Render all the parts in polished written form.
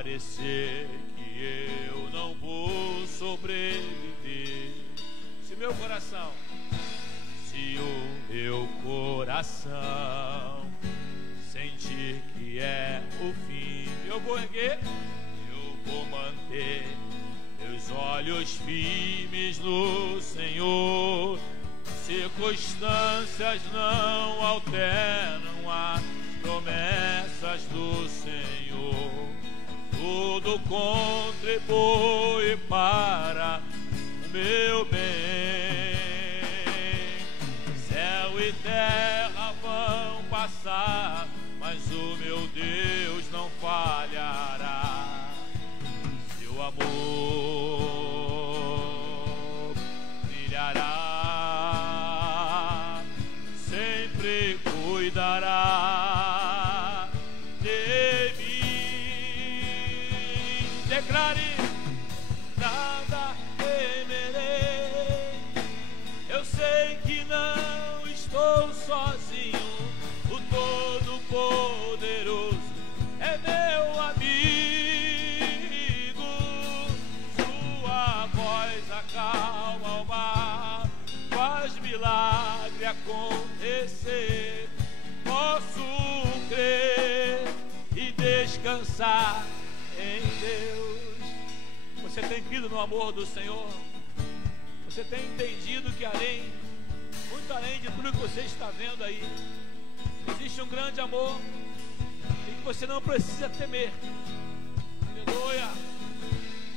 parecer que eu não vou sobreviver, se o meu coração sentir que é o fim, eu vou erguer, eu vou manter meus olhos firmes no Senhor. Circunstâncias não alteram as promessas do Senhor. Tudo contribui para o meu bem. Céu e terra vão passar, mas o meu Deus não falhará. Seu amor brilhará, sempre cuidará de mim. Declare: nada temerei, eu sei que não estou sozinho. O Todo-Poderoso é meu amigo. Sua voz acalma o mar, faz milagre acontecer. Posso crer e descansar em Deus. Você tem crido no amor do Senhor? Você tem entendido que muito além de tudo que você está vendo aí, existe um grande amor e que você não precisa temer. Aleluia.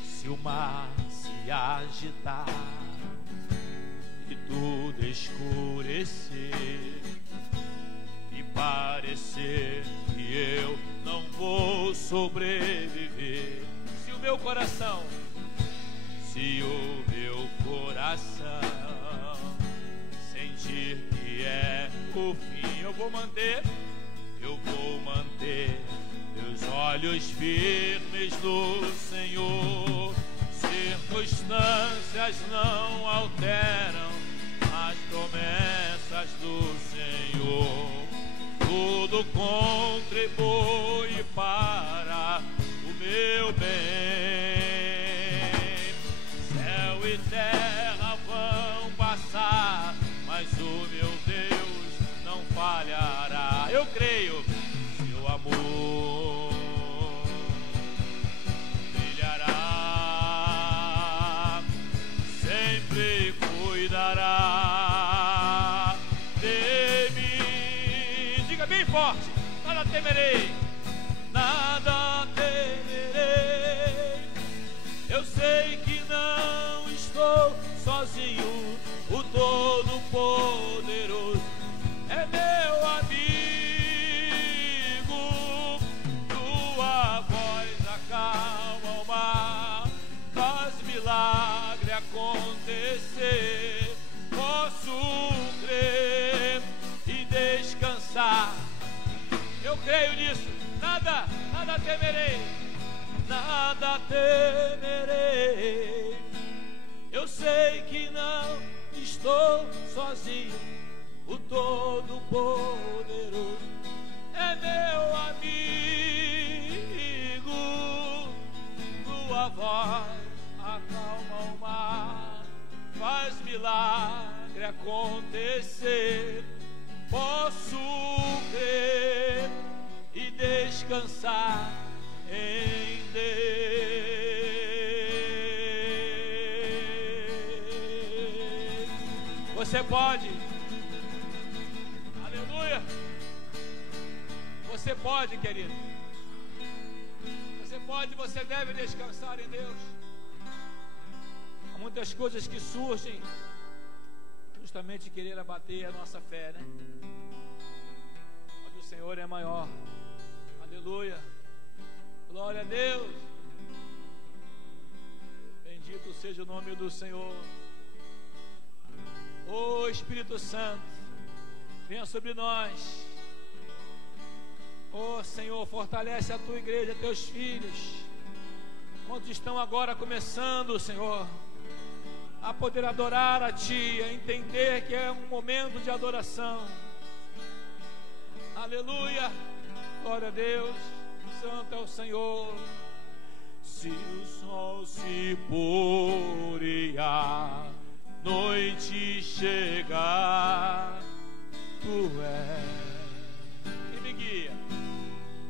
Se o mar se agitar e tudo escurecer e parecer que eu não vou sobreviver, se o meu coração sentir que é o fim, eu vou manter meus olhos firmes no Senhor. Circunstâncias não alteram as promessas do Senhor. Tudo contribui para o meu bem. Céu e terra vão passar, mas o meu Deus não falhará. Eu creio, seu amor brilhará, sempre cuidará de mim. Diga bem forte: nada temerei, nada temerei. Eu sei que não estou sozinho. O Todo-Poderoso é meu amigo. Tua voz acalma o mar, faz milagre acontecer. Posso crer e descansar. Eu creio nisso. Nada temerei, nada temerei. Eu sei que não estou sozinho. O Todo-Poderoso é meu amigo. Tua voz acalma o mar, faz milagre acontecer. Posso crer e descansar em Deus. Você pode, aleluia, você pode, querido, você deve descansar em Deus. Há muitas coisas que surgem justamente querer abater a nossa fé, né? Mas o Senhor é maior, aleluia, glória a Deus, bendito seja o nome do Senhor. Ô Espírito Santo, venha sobre nós. Ô Senhor, fortalece a tua igreja, teus filhos, quantos estão agora começando, Senhor, a poder adorar a Ti, a entender que é um momento de adoração. Aleluia, glória a Deus, santo é o Senhor. se pôr e a noite chegar, tu és quem me guia,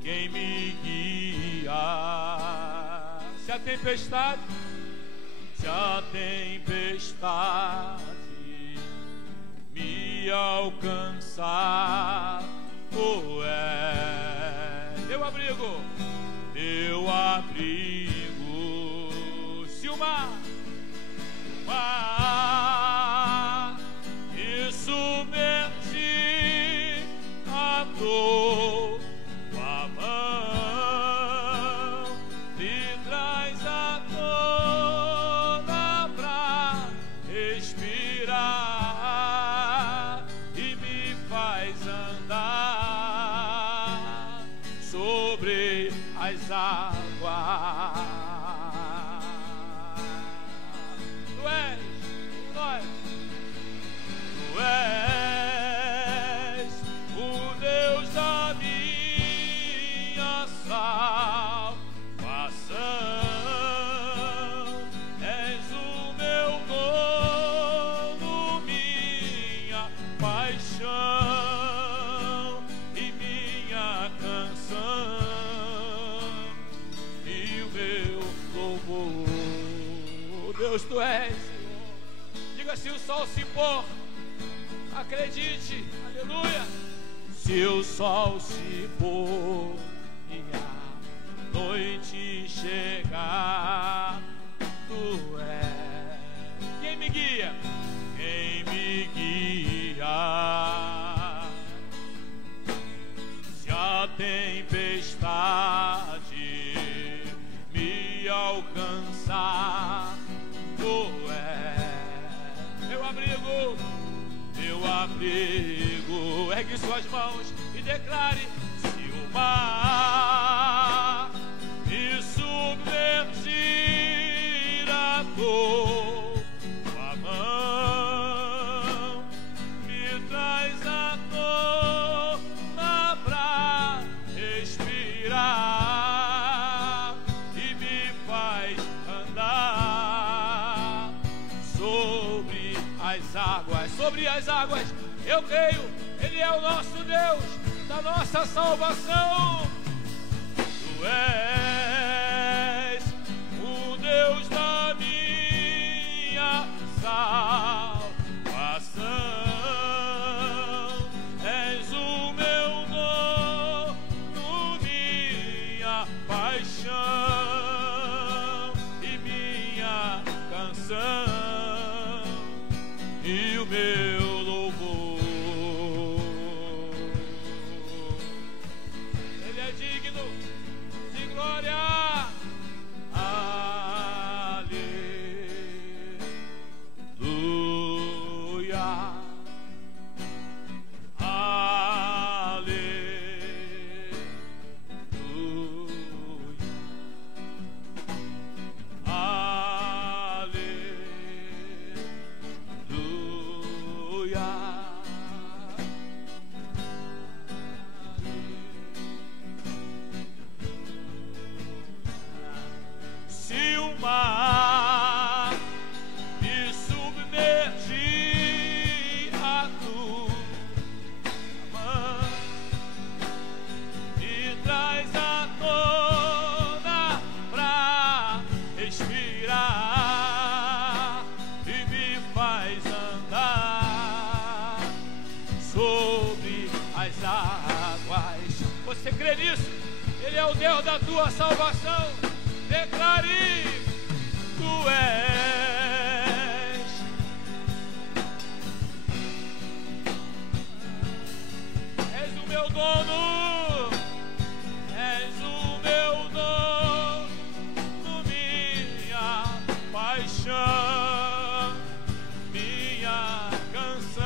quem me guia. Se a tempestade me alcançar, tu és meu abrigo, meu abrigo. Se o mar me submergir, a tua mão me traz a tona pra respirar e me faz andar sobre as águas. Tu és, nós. Tu és o Deus da minha salvação, és o meu dono, minha paixão e minha canção e o meu louvor. Deus, tu és, Senhor. Diga: se o sol se pôr, acredite, aleluia. Se o sol se pôr e a noite chegar, tu és quem me guia, quem me guia. Se a tempestade me alcançar, tu és meu abrigo, meu abrigo. Ergue suas mãos e declare: se o mar me submergir, a tua mão me traz a tona pra respirar e me faz andar sobre as águas. Sobre as águas, eu creio, Ele é o nosso Deus, da nossa salvação. Tu és o Deus da minha salvação, és o meu dono, minha paixão e minha canção e o meu louvor. Ele é digno de glória. Aleluia. Se o mar me submergir, a tua mão me traz a tona pra respirar e me faz andar sobre as águas. Você crê nisso? Ele é o Deus da tua salvação. Declare: tu és o meu dono, és o meu dono, minha paixão, minha canção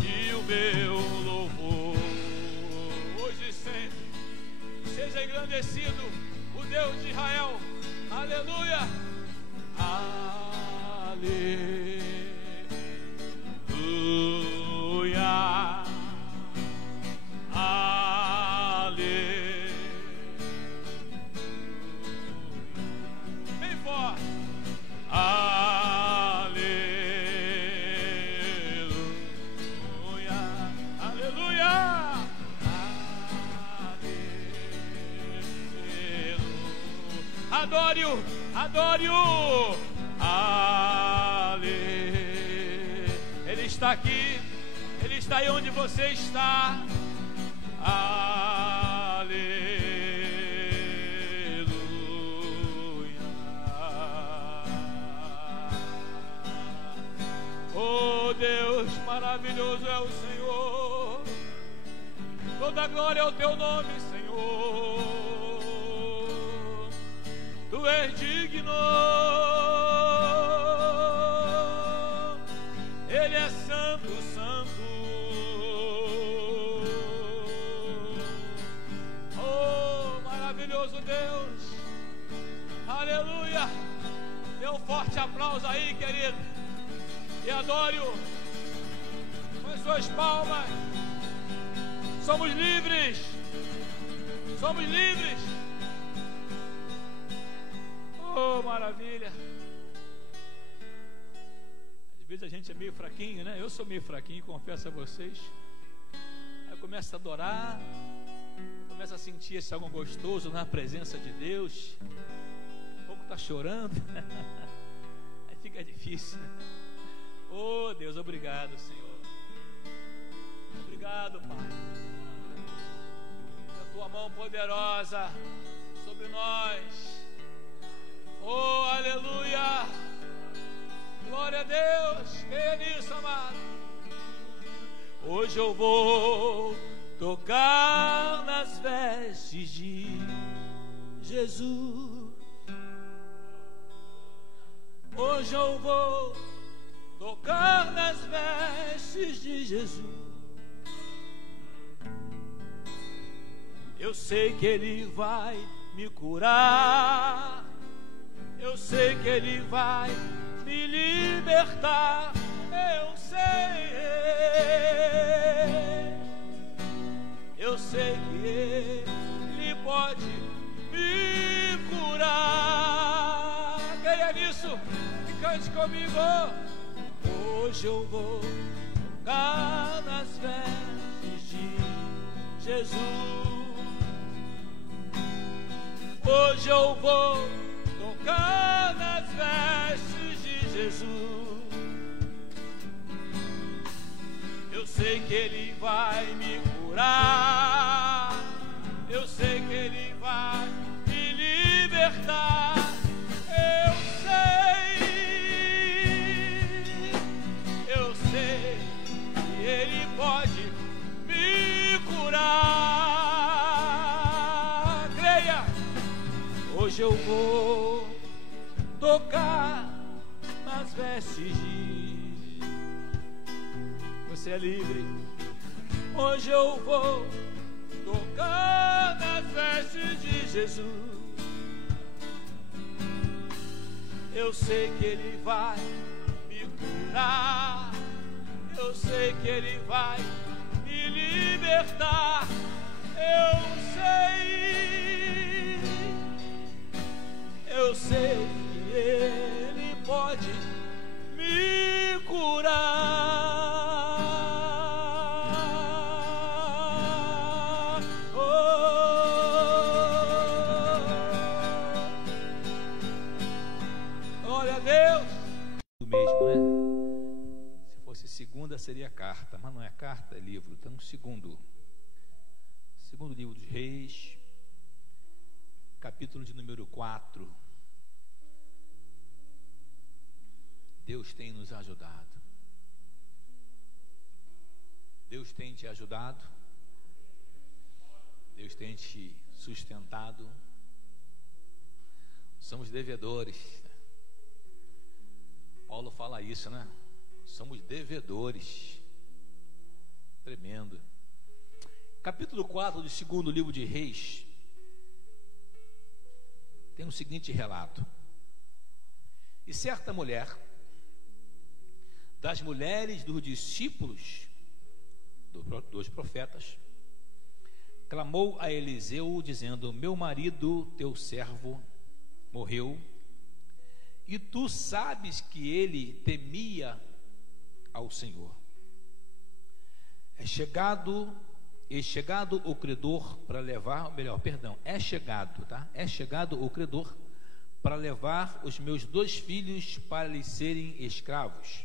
e o meu louvor. Hoje e sempre seja engrandecido o Deus de Israel. Aleluia. Aleluia. Aleluia. Adore-o, adore-o. Ele está aqui, Ele está aí onde você está. Oh Deus, maravilhoso é o Senhor. Toda glória é o teu nome, Senhor. Tu és digno. Ele é santo, santo. Oh, maravilhoso Deus. Aleluia. Dê um forte aplauso aí, querido. E adore-o com as suas palmas. Somos livres. Somos livres. Oh, maravilha. Às vezes a gente é meio fraquinho, né? Eu sou meio fraquinho, confesso a vocês. Aí eu começo a adorar, começo a sentir esse algo gostoso na presença de Deus. Daqui a pouco tá chorando. Aí fica difícil. Oh Deus, obrigado, Senhor. Obrigado, Pai. A tua mão poderosa sobre nós. Oh, aleluia. Glória a Deus. Creia nisso, amado. Hoje eu vou tocar nas vestes de Jesus. Hoje eu vou tocar nas vestes de Jesus. Eu sei que Ele vai me curar. Eu sei que Ele vai me libertar. Eu sei que Ele pode me curar. Creia nisso e cante comigo. Hoje eu vou tocar nas vestes de Jesus. Hoje eu vou tocar nas vestes de Jesus. Eu sei que Ele vai me curar. Eu sei que Ele vai me libertar. Eu sei que Ele pode me curar. Creia. Hoje eu vou tocar nas vestes de... Você é livre. Hoje eu vou tocar nas vestes de Jesus. Eu sei que Ele vai me curar. Eu sei que Ele vai me libertar. Eu sei que Ele pode me curar. Glória a Deus. O mesmo, né? Se fosse segunda seria carta, mas não é carta, é livro. Então, segundo livro dos Reis, capítulo de número 4. Deus tem nos ajudado. Deus tem te ajudado. Deus tem te sustentado. Somos devedores. Paulo fala isso, né? Somos devedores. Tremendo. Capítulo 4 do segundo livro de Reis tem o seguinte relato. E certa mulher, das mulheres dos discípulos dos profetas, clamou a Eliseu dizendo: meu marido, teu servo, morreu, e tu sabes que ele temia ao Senhor. É chegado o credor para levar, é chegado o credor para levar os meus 2 filhos para lhes serem escravos.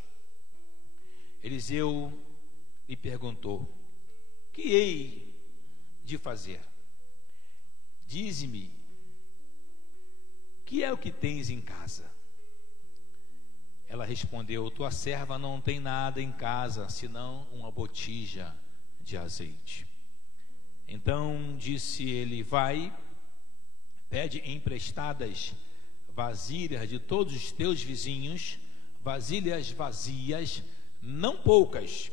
Eliseu lhe perguntou: que hei de fazer? Dize-me, que é o que tens em casa? Ela respondeu: tua serva não tem nada em casa, senão uma botija de azeite. Então disse ele: vai, pede emprestadas vasilhas de todos os teus vizinhos, vasilhas vazias, não poucas.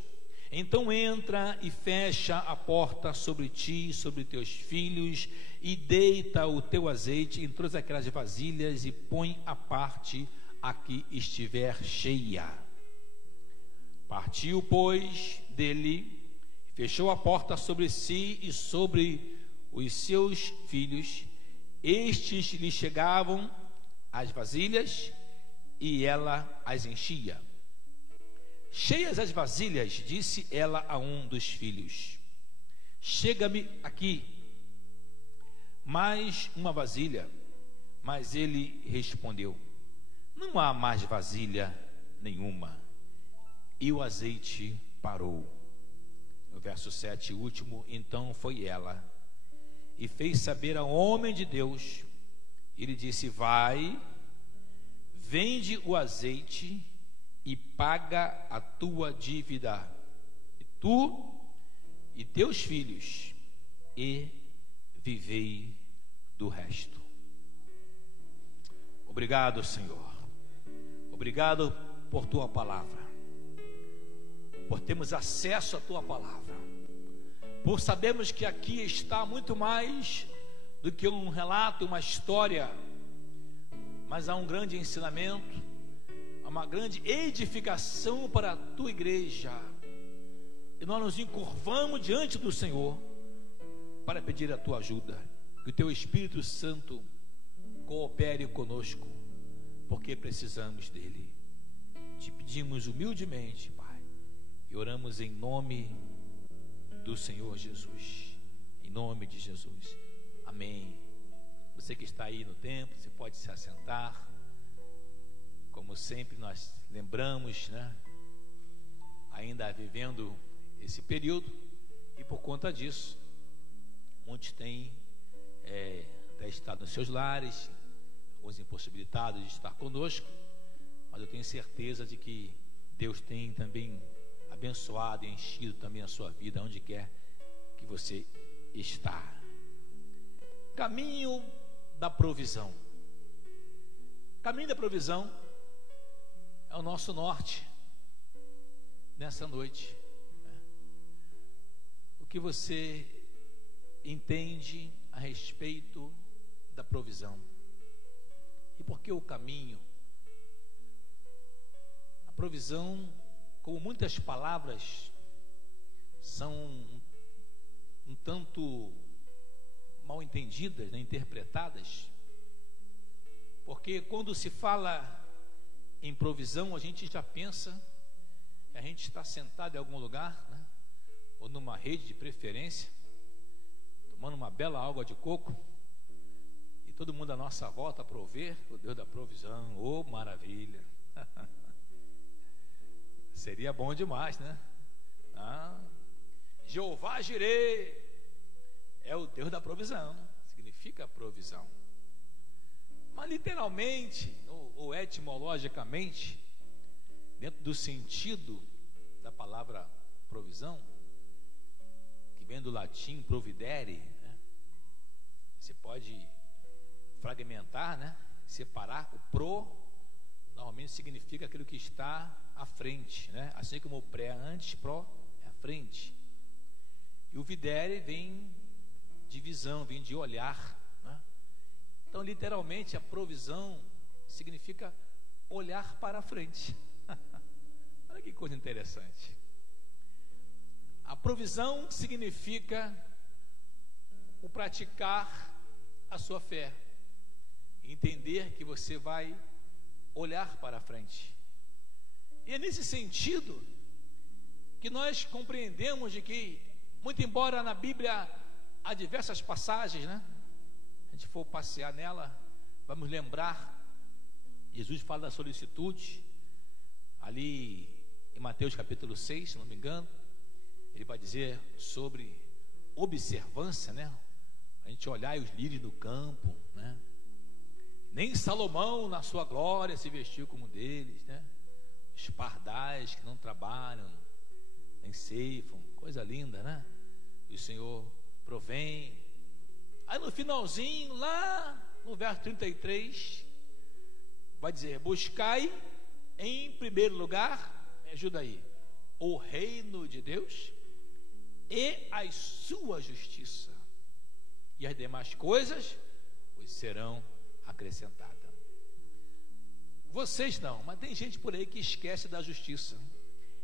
Então entra e fecha a porta sobre ti e sobre teus filhos, e deita o teu azeite em todas aquelas vasilhas, e põe à parte a que estiver cheia. Partiu, pois, dele, fechou a porta sobre si e sobre os seus filhos. Estes lhe chegavam as vasilhas, e ela as enchia. Cheias as vasilhas, disse ela a um dos filhos: chega-me aqui mais uma vasilha. Mas ele respondeu: não há mais vasilha nenhuma. E o azeite parou. No verso 7, último, então foi ela e fez saber ao homem de Deus. Ele disse: vai, vende o azeite e paga a tua dívida, e tu e teus filhos, e vivei do resto. Obrigado, Senhor. Obrigado por tua palavra, por termos acesso à tua palavra, por sabermos que aqui está muito mais do que um relato, uma história, mas há um grande ensinamento, uma grande edificação para a tua igreja. E nós nos encurvamos diante do Senhor para pedir a tua ajuda, que o teu Espírito Santo coopere conosco, porque precisamos dele. Te pedimos humildemente, Pai, e oramos em nome do Senhor Jesus, em nome de Jesus, amém. Você que está aí no templo, você pode se assentar. Como sempre nós lembramos, né? Ainda vivendo esse período, e por conta disso, muitos têm até estado nos seus lares, alguns impossibilitados de estar conosco, mas eu tenho certeza de que Deus tem também abençoado e enchido também a sua vida, onde quer que você está. Caminho da provisão. Caminho da provisão é o nosso norte nessa noite, né? O que você entende a respeito da provisão? E por que o caminho? A provisão, como muitas palavras, são um tanto mal entendidas, né, interpretadas, porque quando se fala em provisão, a gente já pensa que a gente está sentado em algum lugar, né, ou numa rede de preferência, tomando uma bela água de coco, e todo mundo à nossa volta a prover, o Deus da provisão. Oh, maravilha! Seria bom demais, né? Jeová Jireh é o Deus da provisão, significa provisão. Mas literalmente, ou etimologicamente, dentro do sentido da palavra provisão, que vem do latim providere, né? Você pode fragmentar, né? Separar. O pro normalmente significa aquilo que está à frente, né? Assim como o pré antes, pro é à frente. E o videre vem de visão, vem de olhar, né? Então, literalmente, a provisão significa olhar para a frente. Olha que coisa interessante. A provisão significa o praticar a sua fé, entender que você vai olhar para a frente. E é nesse sentido que nós compreendemos de que, muito embora na Bíblia há diversas passagens, né? A gente for passear nela, vamos lembrar, Jesus fala da solicitude, ali em Mateus capítulo 6, se não me engano, ele vai dizer sobre observância, né? A gente olhar os lírios do campo, né? Nem Salomão na sua glória se vestiu como um deles, né? Os pardais que não trabalham, nem ceifam, coisa linda, né? E o Senhor provém. Aí no finalzinho, lá no verso 33, vai dizer: buscai em primeiro lugar, me ajuda aí, o reino de Deus e a sua justiça, e as demais coisas vos serão acrescentadas. Vocês não, mas tem gente por aí que esquece da justiça.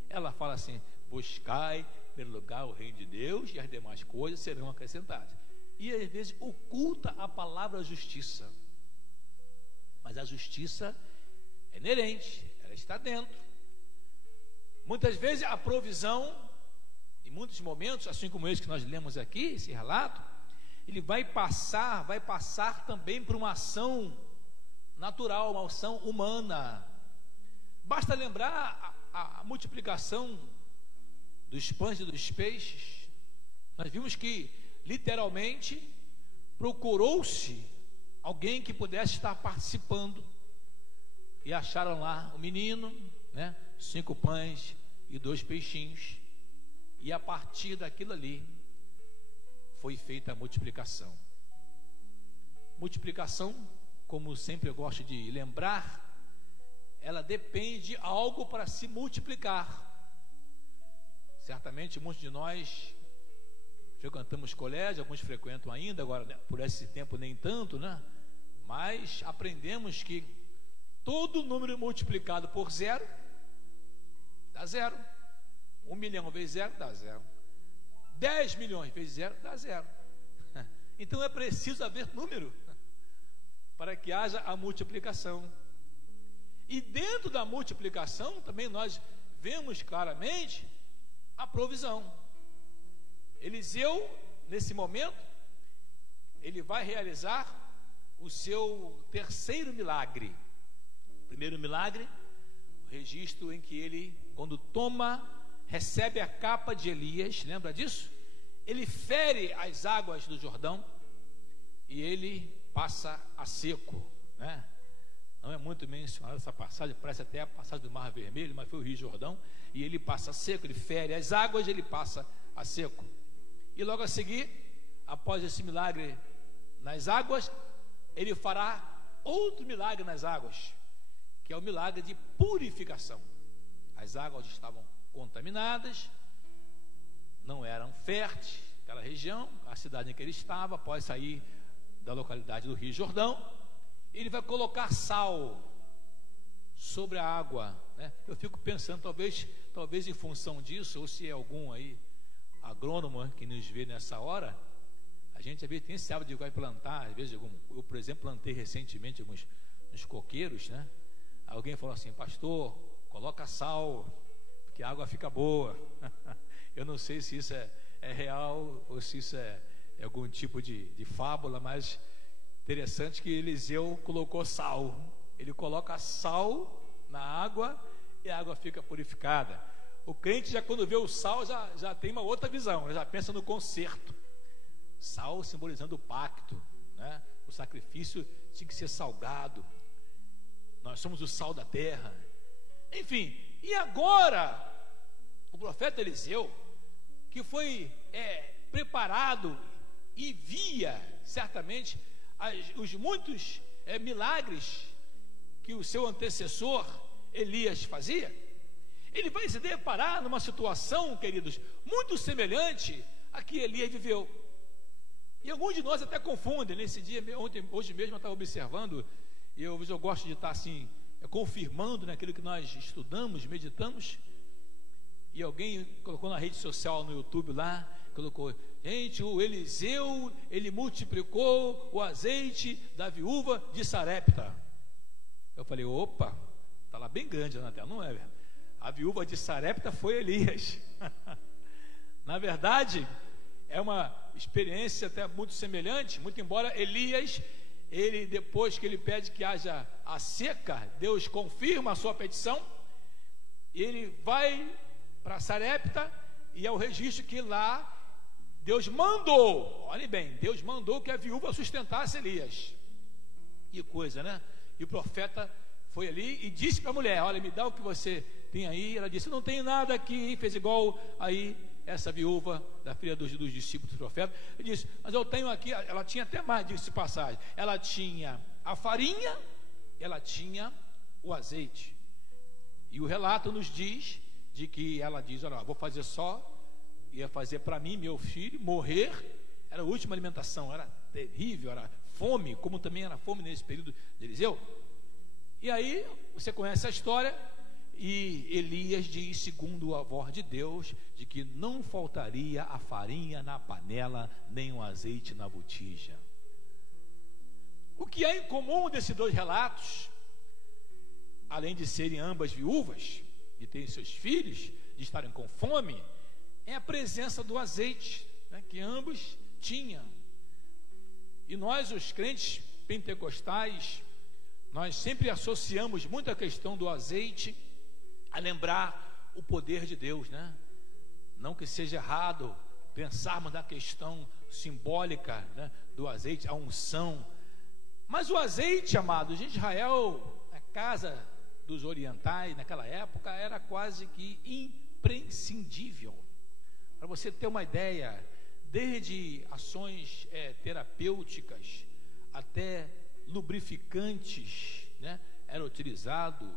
Ela fala assim: buscai em primeiro lugar o reino de Deus e as demais coisas serão acrescentadas. E às vezes oculta a palavra justiça. Mas a justiça é inerente, ela está dentro. Muitas vezes a provisão, em muitos momentos, assim como esse que nós lemos aqui, esse relato, ele vai passar também por uma ação natural, uma ação humana. Basta lembrar a multiplicação dos pães e dos peixes. Nós vimos que literalmente procurou-se alguém que pudesse estar participando, e acharam lá o menino, né? 5 pães e 2 peixinhos, e a partir daquilo ali foi feita a multiplicação. Multiplicação, como sempre eu gosto de lembrar, ela depende de algo para se multiplicar. Certamente muitos de nós frequentamos colégio, alguns frequentam ainda, agora por esse tempo nem tanto, né? Mas aprendemos que todo número multiplicado por 0 dá 0. 1 milhão vezes 0 dá 0. 10 milhões vezes 0 dá 0. Então é preciso haver número para que haja a multiplicação. E dentro da multiplicação também nós vemos claramente a provisão. Eliseu, nesse momento, ele vai realizar o seu terceiro milagre. Primeiro milagre, o registro em que ele, quando recebe a capa de Elias, lembra disso? Ele fere as águas do Jordão e ele passa a seco, né? Não é muito mencionada essa passagem, parece até a passagem do Mar Vermelho, mas foi o Rio Jordão, e ele passa a seco, ele fere as águas, ele passa a seco. E logo a seguir, após esse milagre nas águas, ele fará outro milagre nas águas, que é o milagre de purificação. As águas estavam contaminadas, não eram férteis, aquela região, a cidade em que ele estava, após sair da localidade do Rio Jordão, ele vai colocar sal sobre a água, né? Eu fico pensando, talvez em função disso, ou se é algum aí agrônomo que nos vê nessa hora, a gente às vezes tem esse hábito de vai plantar, às vezes eu, por exemplo, plantei recentemente uns coqueiros, né? Alguém falou assim: pastor, coloca sal, porque a água fica boa. Eu não sei se isso é real ou se isso é algum tipo de fábula, mas interessante que Eliseu colocou sal. Ele coloca sal na água e a água fica purificada. O crente já, quando vê o sal, já tem uma outra visão, já pensa no conserto. Sal simbolizando o pacto, né? O sacrifício tinha que ser salgado. Nós somos o sal da terra. Enfim, e agora o profeta Eliseu, que foi preparado e via certamente os muitos milagres que o seu antecessor Elias fazia, ele vai se deparar numa situação, queridos, muito semelhante a que Elias viveu. E alguns de nós até confundem. Nesse dia, hoje mesmo eu estava observando, e eu gosto de estar assim, confirmando naquilo que nós estudamos, meditamos. E alguém colocou na rede social, no YouTube lá, colocou: gente, o Eliseu, ele multiplicou o azeite da viúva de Sarepta. Eu falei: opa, está lá bem grande na tela, não é, velho? A viúva de Sarepta foi Elias. Na verdade, é uma experiência até muito semelhante, muito embora Elias, ele, depois que ele pede que haja a seca, Deus confirma a sua petição, e ele vai para Sarepta, e é o registro que lá Deus mandou, olhe bem, Deus mandou que a viúva sustentasse Elias. Que coisa, né? E o profeta foi ali e disse para a mulher: olha, me dá o que você tem aí. Ela disse: eu não tenho nada aqui. Fez igual aí essa viúva da filha dos discípulos do profeta. Ele disse: mas eu tenho aqui. Ela tinha até mais, disse passagem. Ela tinha a farinha, ela tinha o azeite. E o relato nos diz de que ela diz: olha, vou fazer só, ia fazer para mim, meu filho, morrer. Era a última alimentação, era terrível, era fome, como também era fome nesse período de Eliseu. E aí, você conhece a história, e Elias diz, segundo a voz de Deus, de que não faltaria a farinha na panela, nem o azeite na botija. O que é em comum desses dois relatos, além de serem ambas viúvas, de terem seus filhos, de estarem com fome, é a presença do azeite, né, que ambos tinham. E nós, os crentes pentecostais, nós sempre associamos muito a questão do azeite a lembrar o poder de Deus, né? Não que seja errado pensarmos na questão simbólica, né, do azeite, a unção. Mas o azeite, amados, em Israel, a casa dos orientais, naquela época, era quase que imprescindível. Para você ter uma ideia, desde ações terapêuticas até lubrificantes, né, era utilizado,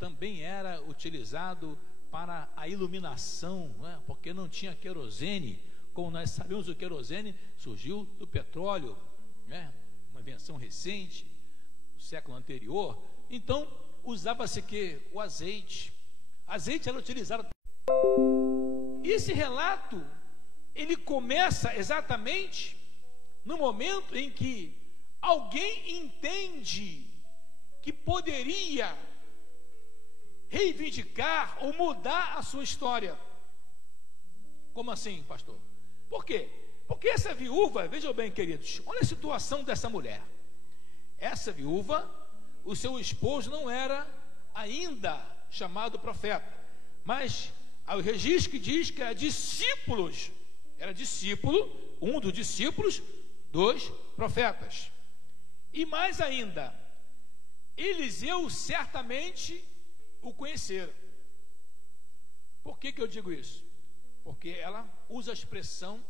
também era utilizado para a iluminação, né, porque não tinha querosene. Como nós sabemos, o querosene surgiu do petróleo, né, uma invenção recente, no século anterior. Então, usava-se que o azeite era utilizado. E esse relato, ele começa exatamente no momento em que alguém entende que poderia reivindicar ou mudar a sua história. Como assim, pastor? Por quê? Porque essa viúva, vejam bem, queridos, olha a situação dessa mulher. Essa viúva, o seu esposo não era ainda chamado profeta, mas há o registro que diz que era discípulo, um dos discípulos dos profetas. E mais ainda, Eliseu certamente o conheceram. Por que eu digo isso? Porque ela usa a expressão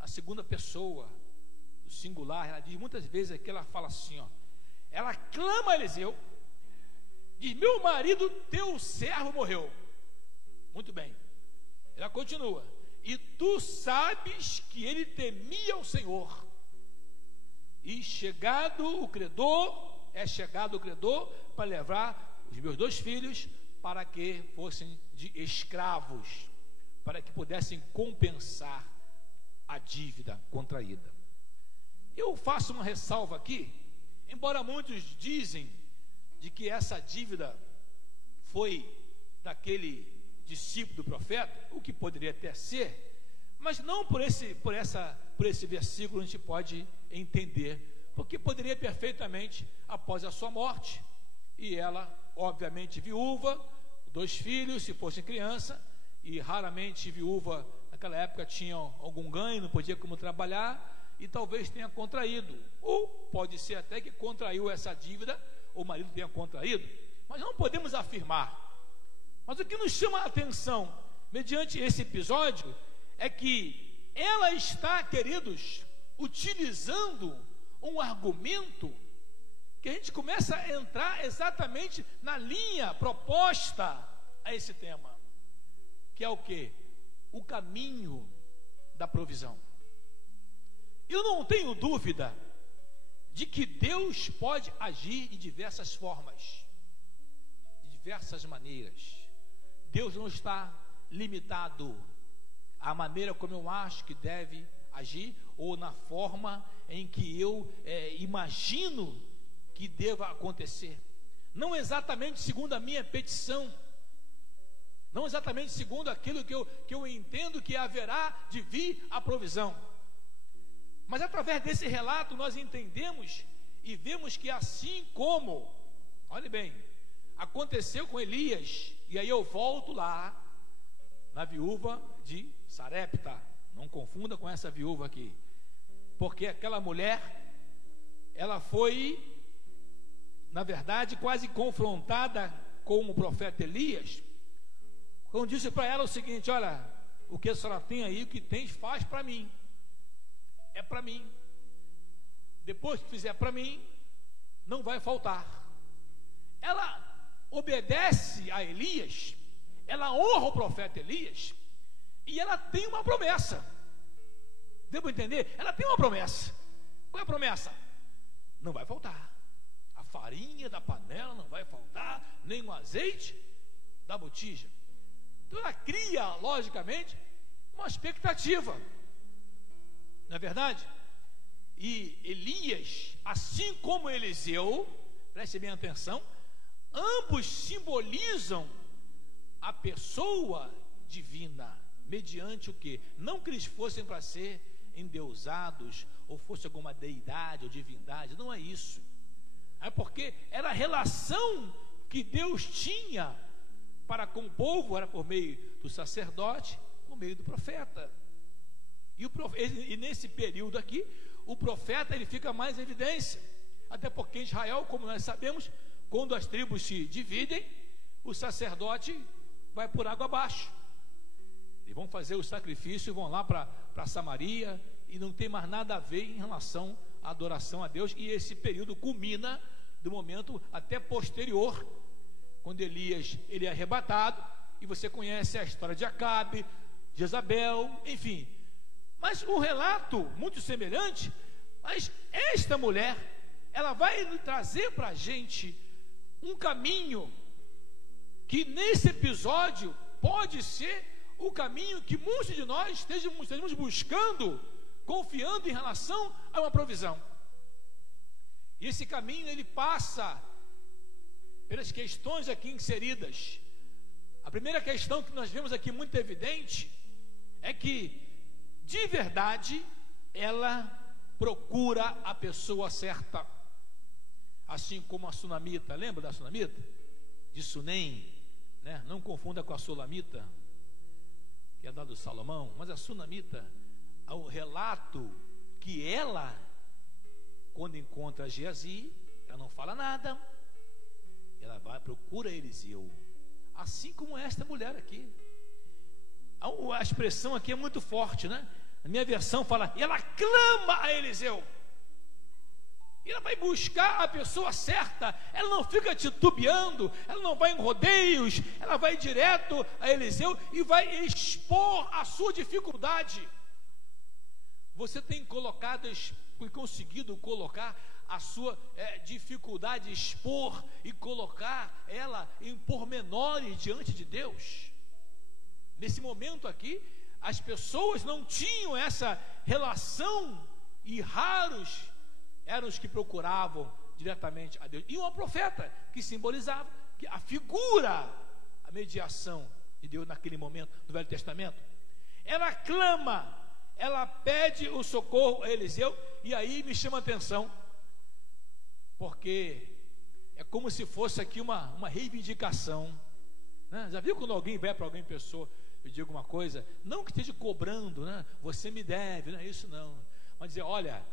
a segunda pessoa, o singular. Ela diz muitas vezes que ela fala assim, ó, ela clama a Eliseu, diz: meu marido, teu servo, morreu. Muito bem. Ela continua: e tu sabes que ele temia o Senhor, e chegado o credor para levar os meus 2 filhos para que fossem de escravos, para que pudessem compensar a dívida contraída. Eu faço uma ressalva aqui, embora muitos dizem de que essa dívida foi daquele discípulo do profeta, o que poderia até ser, mas não por esse versículo a gente pode entender, porque poderia perfeitamente, após a sua morte, e ela, obviamente, viúva, 2 filhos, se fosse criança, e raramente viúva naquela época tinha algum ganho, não podia como trabalhar, e talvez tenha contraído, ou pode ser até que contraiu essa dívida, ou o marido tenha contraído, mas não podemos afirmar. Mas o que nos chama a atenção, mediante esse episódio, é que ela está, queridos, utilizando um argumento que a gente começa a entrar exatamente na linha proposta a esse tema, que é o quê? O caminho da provisão. Eu não tenho dúvida de que Deus pode agir de diversas formas, de diversas maneiras. Deus não está limitado à maneira como eu acho que deve agir, ou na forma em que eu imagino que deva acontecer. Não exatamente segundo a minha petição, não exatamente segundo aquilo que eu entendo que haverá de vir a provisão. Mas através desse relato nós entendemos E vemos que assim como, olhe bem, aconteceu com Elias, e aí eu volto lá, na viúva de Sarepta, não confunda com essa viúva aqui, porque aquela mulher, ela foi, na verdade, quase confrontada com o profeta Elias, quando disse para ela o seguinte: olha, o que a senhora tem aí, o que tens, faz para mim, é para mim, depois que fizer para mim, não vai faltar. Ela obedece a Elias, ela honra o profeta Elias, e ela tem uma promessa. Devo entender? Ela tem uma promessa. Qual é a promessa? Não vai faltar. A farinha da panela não vai faltar, nem o azeite da botija. Então ela cria, logicamente, uma expectativa. Não é verdade? E Elias, assim como Eliseu, preste bem atenção, ambos simbolizam a pessoa divina, mediante o quê? Não que eles fossem para ser endeusados, ou fosse alguma deidade ou divindade, não é isso. É porque era a relação que Deus tinha para com o povo, era por meio do sacerdote, por meio do profeta. E nesse período aqui, o profeta ele fica mais em evidência, até porque em Israel, como nós sabemos, quando as tribos se dividem, o sacerdote vai por água abaixo. E vão fazer o sacrifício e vão lá para Samaria, e não tem mais nada a ver em relação à adoração a Deus. E esse período culmina do momento até posterior, quando Elias ele é arrebatado, e você conhece a história de Acabe, de Jezabel, enfim. Mas um relato muito semelhante, mas esta mulher, ela vai trazer para a gente um caminho que nesse episódio pode ser o caminho que muitos de nós estejamos buscando, confiando em relação a uma provisão. E esse caminho ele passa pelas questões aqui inseridas. A primeira questão que nós vemos aqui muito evidente é que, de verdade, ela procura a pessoa certa. Assim como a sunamita, lembra da sunamita? De Sunem, né? Não confunda com a sulamita, que é da do Salomão, mas a sunamita, o relato que ela, quando encontra Geazi, ela não fala nada, ela vai, procura Eliseu, assim como esta mulher aqui. A expressão aqui é muito forte, né? A minha versão fala, e ela clama a Eliseu. E ela vai buscar a pessoa certa, ela não fica titubeando, ela não vai em rodeios, ela vai direto a Eliseu e vai expor a sua dificuldade. Você tem conseguido colocar a sua dificuldade, expor e colocar ela em pormenores diante de Deus? Nesse momento aqui, as pessoas não tinham essa relação, e raros eram os que procuravam diretamente a Deus. E uma profeta que simbolizava que a figura, a mediação de Deus naquele momento do Velho Testamento. Ela clama, ela pede o socorro a Eliseu, e aí me chama a atenção, porque é como se fosse aqui uma reivindicação, né? Já viu quando alguém vai para alguém, pessoa, pedir alguma coisa, não que esteja cobrando, né? Você me deve, não é isso não, mas dizer, olha,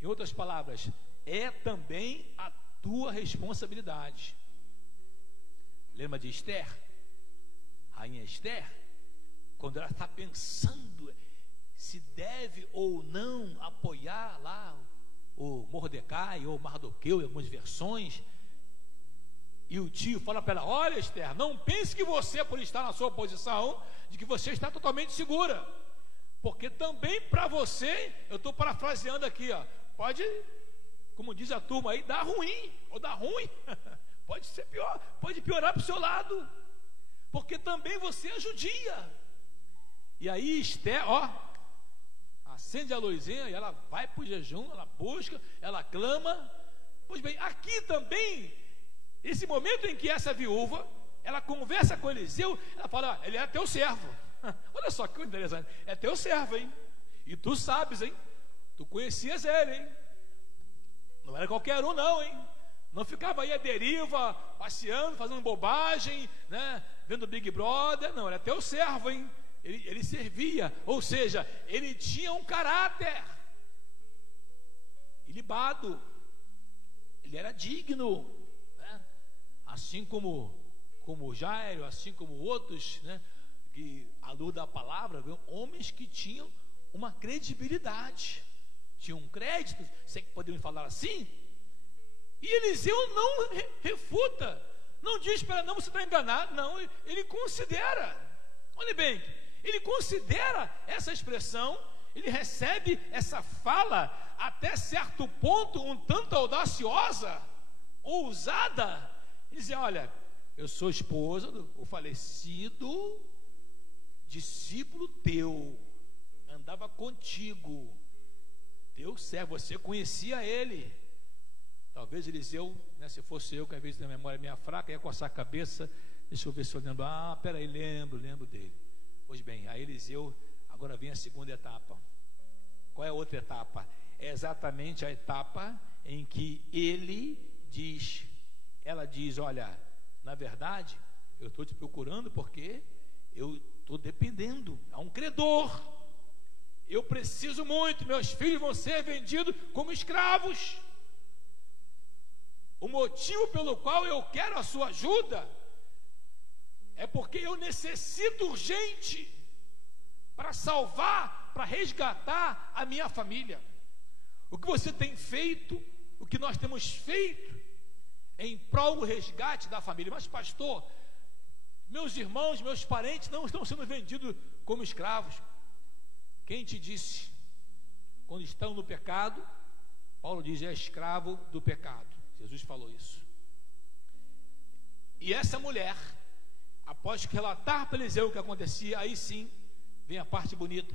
em outras palavras, é também a tua responsabilidade. Lembra de Esther? Rainha Esther, quando ela está pensando se deve ou não apoiar lá o Mordecai ou Mardoqueu, em algumas versões, e o tio fala para ela, olha Esther, não pense que você, por estar na sua posição, de que você está totalmente segura, porque também para você, eu estou parafraseando aqui, ó, pode, como diz a turma aí, dar ruim, ou dar ruim, pode ser pior, pode piorar para o seu lado, porque também você é judia. E aí Esther, ó, acende a luzinha e ela vai para o jejum, ela busca, ela clama. Pois bem, aqui também, esse momento em que essa viúva, ela conversa com Eliseu, ela fala, ele é teu servo. Olha só que interessante, é teu servo, hein? E tu sabes, hein? Tu conhecias ele, hein? Não era qualquer um não, hein? Não ficava aí à deriva, passeando, fazendo bobagem, né? Vendo Big Brother. Não, era teu servo, hein? Ele servia, ou seja, ele tinha um caráter ilibado, ele era digno, né? Assim como Jairo, assim como outros, né? Que à luz da palavra, viu? Homens que tinham uma credibilidade, tinham um crédito, sei que podemos falar assim. E Eliseu não refuta, não diz para não, você está enganado, não, ele considera, olha bem, ele considera essa expressão, ele recebe essa fala até certo ponto um tanto audaciosa, ousada. Ele diz: olha, eu sou esposa do falecido discípulo teu, andava contigo, teu servo, você conhecia ele. Talvez Eliseu, né, se fosse eu, que às vezes a memória é minha fraca, ia coçar a cabeça, deixa eu ver se eu lembro, peraí, lembro dele. Pois bem, a Eliseu, agora vem a segunda etapa. Qual é a outra etapa? É exatamente a etapa em que ela diz, olha, na verdade, eu estou te procurando porque eu estou dependendo, há um credor, eu preciso muito, meus filhos vão ser vendidos como escravos. O motivo pelo qual eu quero a sua ajuda é porque eu necessito urgente para salvar, para resgatar a minha família. O que você tem feito, o que nós temos feito em prol do resgate da família. Mas pastor, meus irmãos, meus parentes não estão sendo vendidos como escravos. Quem te disse? Quando estão no pecado, Paulo diz, é escravo do pecado. Jesus falou isso. E essa mulher, após relatar para Eliseu o que acontecia, aí sim vem a parte bonita.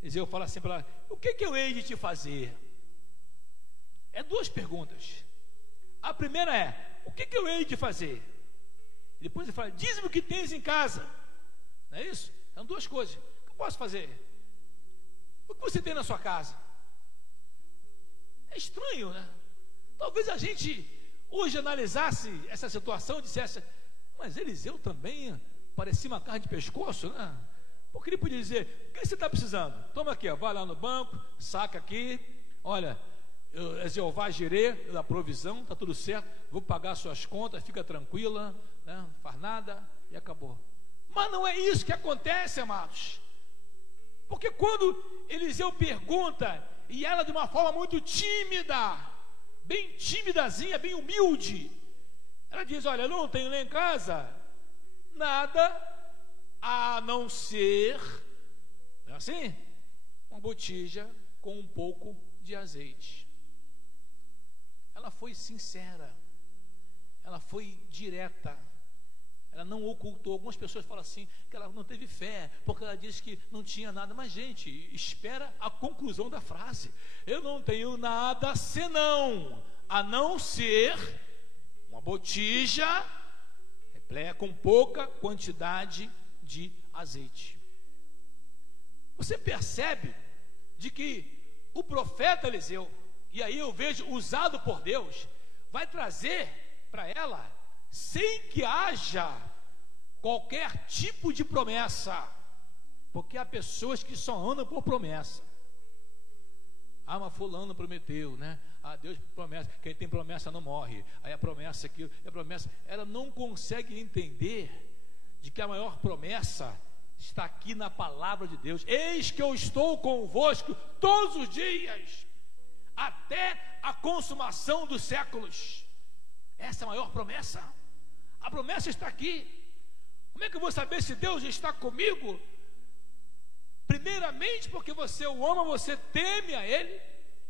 Eliseu fala assim para ela: o que eu hei de te fazer? É duas perguntas. A primeira é: o que eu hei de fazer? E depois ele fala: diz-me o que tens em casa. Não é isso? São duas coisas. O que eu posso fazer? O que você tem na sua casa? É estranho, né? Talvez a gente hoje analisasse essa situação e dissesse: mas Eliseu também parecia uma carne de pescoço, né? Porque ele podia dizer: o que você está precisando? Toma aqui, ó, vai lá no banco, saca aqui, olha, é Jeová Jirê, da provisão, está tudo certo, vou pagar suas contas, fica tranquila, né? Não faz nada e acabou. Mas não é isso que acontece, amados. Porque quando Eliseu pergunta, e ela de uma forma muito tímida, bem timidazinha, bem humilde, ela diz: olha, eu não tenho lá em casa nada a não ser, não é assim? Uma botija com um pouco de azeite. Ela foi sincera, ela foi direta, ela não ocultou. Algumas pessoas falam assim, que ela não teve fé, porque ela disse que não tinha nada. Mas gente, espera a conclusão da frase: eu não tenho nada senão, a não ser uma botija com pouca quantidade de azeite. Você percebe de que o profeta Eliseu, e aí eu vejo usado por Deus, vai trazer para ela, sem que haja qualquer tipo de promessa, porque há pessoas que só andam por promessa. Mas fulano prometeu, né? Deus promete, quem tem promessa não morre. Aí a promessa aqui, a promessa, ela não consegue entender de que a maior promessa está aqui na palavra de Deus. Eis que eu estou convosco todos os dias, até a consumação dos séculos. Essa é a maior promessa. A promessa está aqui. Como é que eu vou saber se Deus está comigo? Primeiramente porque você o ama, você teme a Ele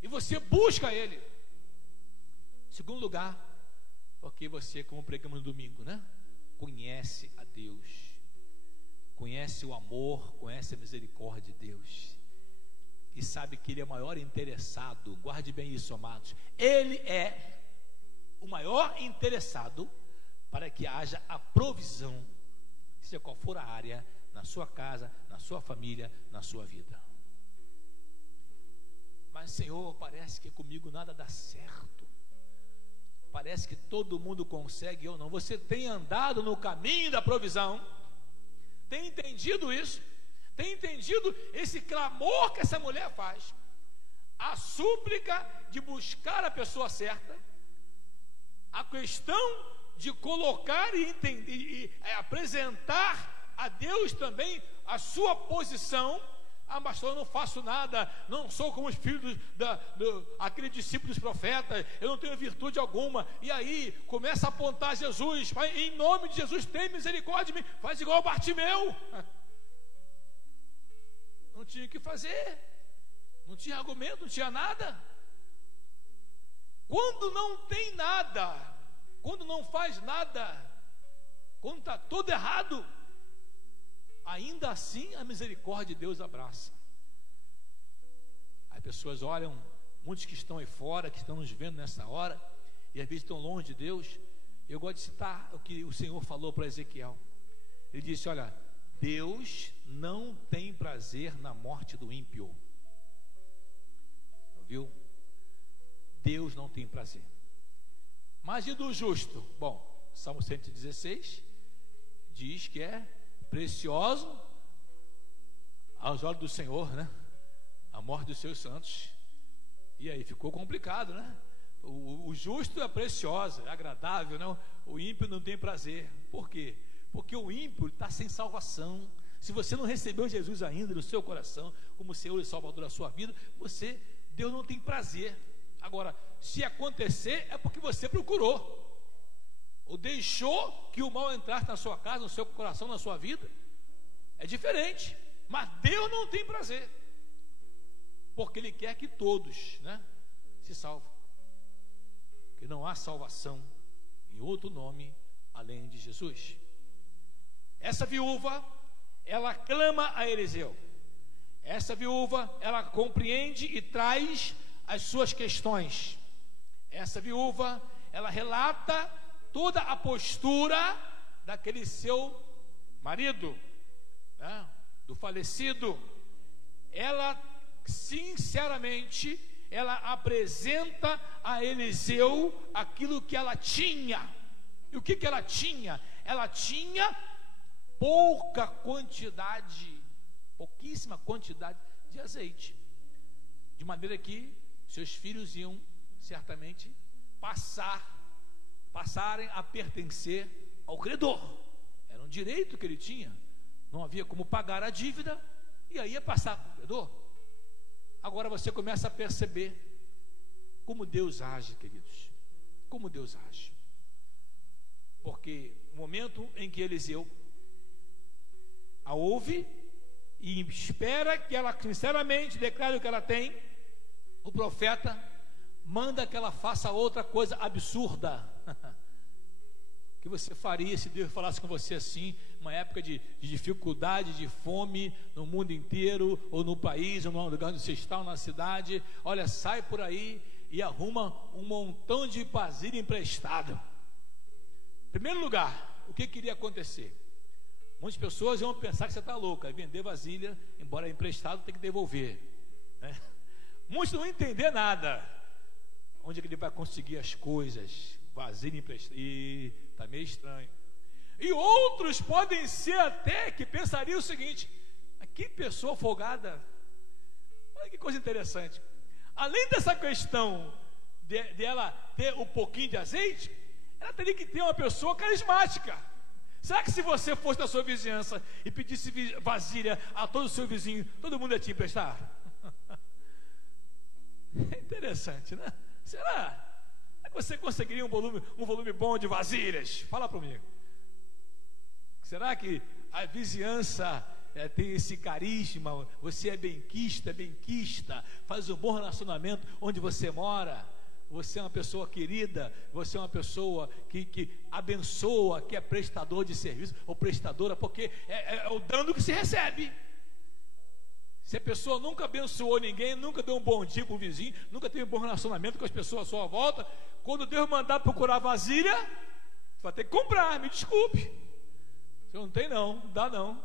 e você busca Ele. Segundo lugar, porque você, como pregamos no domingo, né? Conhece a Deus, conhece o amor, conhece a misericórdia de Deus, e sabe que Ele é o maior interessado. Guarde bem isso, amados. Ele é o maior interessado para que haja a provisão, seja qual for a área, na sua casa, na sua família, na sua vida. Mas Senhor, parece que comigo nada dá certo. parece que todo mundo consegue, eu não. Você tem andado no caminho da provisão? Tem entendido isso? Tem entendido esse clamor que essa mulher faz? A súplica de buscar a pessoa certa, a questão de colocar e entender, e apresentar a Deus também a sua posição. Ah, pastor, eu não faço nada, não sou como os filhos aquele discípulo dos profetas, eu não tenho virtude alguma. E aí começa a apontar Jesus: Pai, em nome de Jesus, tem misericórdia de mim, faz igual Bartimeu. Não tinha o que fazer, não tinha argumento, não tinha nada. Quando não tem nada, quando não faz nada, quando está tudo errado, ainda assim a misericórdia de Deus abraça. As pessoas olham, muitos que estão aí fora, que estão nos vendo nessa hora, e às vezes estão longe de Deus. Eu gosto de citar o que o Senhor falou para Ezequiel. Ele disse: olha, Deus não tem prazer na morte do ímpio. Viu? Deus não tem prazer. Mas e do justo? Bom, Salmo 116 diz que é precioso aos olhos do Senhor, né? A morte dos seus santos. E aí ficou complicado, né? O justo é precioso, é agradável, não? O ímpio não tem prazer. Por quê? Porque o ímpio está sem salvação. Se você não recebeu Jesus ainda no seu coração como Senhor e Salvador da sua vida, Deus não tem prazer. Agora, se acontecer, é porque você procurou ou deixou que o mal entrasse na sua casa, no seu coração, na sua vida. É diferente. Mas Deus não tem prazer, porque Ele quer que todos, né, se salvem. Que não há salvação em outro nome além de Jesus. Essa viúva, ela clama a Eliseu. Essa viúva, ela compreende e traz as suas questões. Essa viúva, ela relata toda a postura daquele seu marido, né, do falecido. Ela, sinceramente, ela apresenta a Eliseu aquilo que ela tinha. E o que ela tinha? Ela tinha pouca quantidade, pouquíssima quantidade de azeite, de maneira que seus filhos iam certamente passarem a pertencer ao credor. Era um direito que ele tinha, não havia como pagar a dívida, e aí ia passar para o credor. Agora você começa a perceber como Deus age, queridos, como Deus age. Porque no momento em que Eliseu a ouve e espera que ela sinceramente declare o que ela tem, o profeta manda que ela faça outra coisa absurda. O que você faria se Deus falasse com você assim, uma época de dificuldade, de fome no mundo inteiro, ou no país, ou no lugar onde você está, ou na cidade? Olha, sai por aí e arruma um montão de vasilha emprestado. Em primeiro lugar, o que queria acontecer? Muitas pessoas vão pensar que você está louco, aí vender vasilha, embora emprestado, tem que devolver, né? Muitos não vão entender nada. Onde é que ele vai conseguir as coisas? Vasilha emprestada. E está meio estranho. E outros podem ser até que pensariam o seguinte: que pessoa folgada. Olha que coisa interessante. Além dessa questão de ela ter um pouquinho de azeite, ela teria que ter uma pessoa carismática. Será que se você fosse da sua vizinhança e pedisse vasilha a todo o seu vizinho, todo mundo ia te emprestar? É interessante, né? Será? É que você conseguiria um volume bom de vasilhas? Fala para mim. Será que a vizinhança tem esse carisma? Você é benquista, faz um bom relacionamento onde você mora. Você é uma pessoa querida, você é uma pessoa que abençoa, que é prestador de serviço ou prestadora, porque é o dano que se recebe. Se a pessoa nunca abençoou ninguém, nunca deu um bom dia para o vizinho, nunca teve um bom relacionamento com as pessoas à sua volta, quando Deus mandar procurar vasilha, você vai ter que comprar, me desculpe. Você não tem não dá não.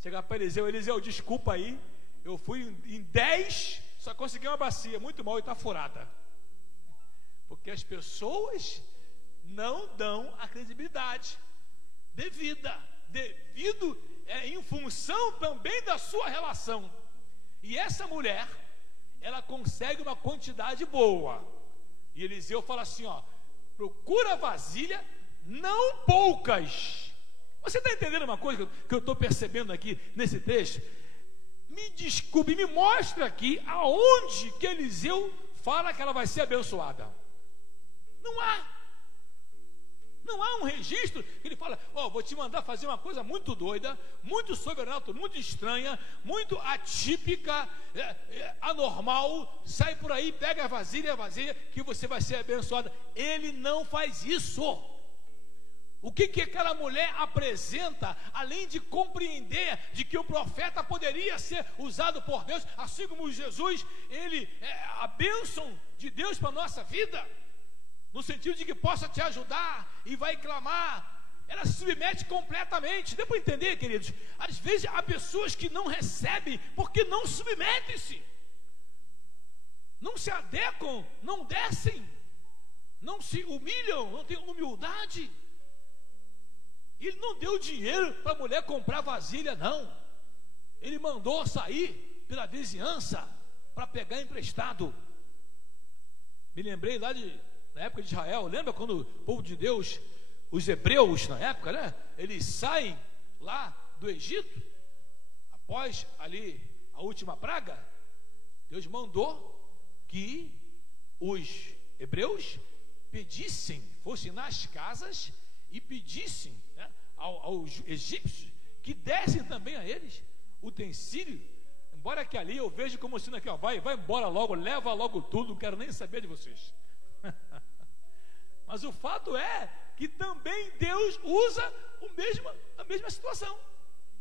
Chegar para Eliseu, desculpa aí, eu fui em 10, só consegui uma bacia, muito mal e está furada. Porque as pessoas não dão a credibilidade devida, devido em função também da sua relação. E essa mulher, ela consegue uma quantidade boa. E Eliseu fala assim, ó, procura vasilha, não poucas. Você está entendendo uma coisa que eu estou percebendo aqui nesse texto? Me desculpe, me mostra aqui aonde que Eliseu fala que ela vai ser abençoada. Não há um registro que ele fala, vou te mandar fazer uma coisa muito doida, muito sobrenatural, muito estranha, muito atípica, anormal, sai por aí, pega a vasilha, que você vai ser abençoada. Ele não faz isso. O que aquela mulher apresenta, além de compreender de que o profeta poderia ser usado por Deus, assim como Jesus, ele é a bênção de Deus para a nossa vida, no sentido de que possa te ajudar e vai clamar, ela se submete completamente. Deu para entender, queridos? Às vezes há pessoas que não recebem porque não submetem-se, não se adequam, não descem, não se humilham, não têm humildade. Ele não deu dinheiro para a mulher comprar vasilha, não. Ele mandou sair pela vizinhança para pegar emprestado. Me lembrei lá na época de Israel. Lembra quando o povo de Deus, os hebreus na época, né? Eles saem lá do Egito, após ali a última praga. Deus mandou que os hebreus pedissem, fossem nas casas e pedissem, né, aos egípcios que dessem também a eles utensílio. Embora que ali eu vejo como sendo aqui, vai embora logo, leva logo tudo, não quero nem saber de vocês. Mas o fato é que também Deus usa a mesma situação.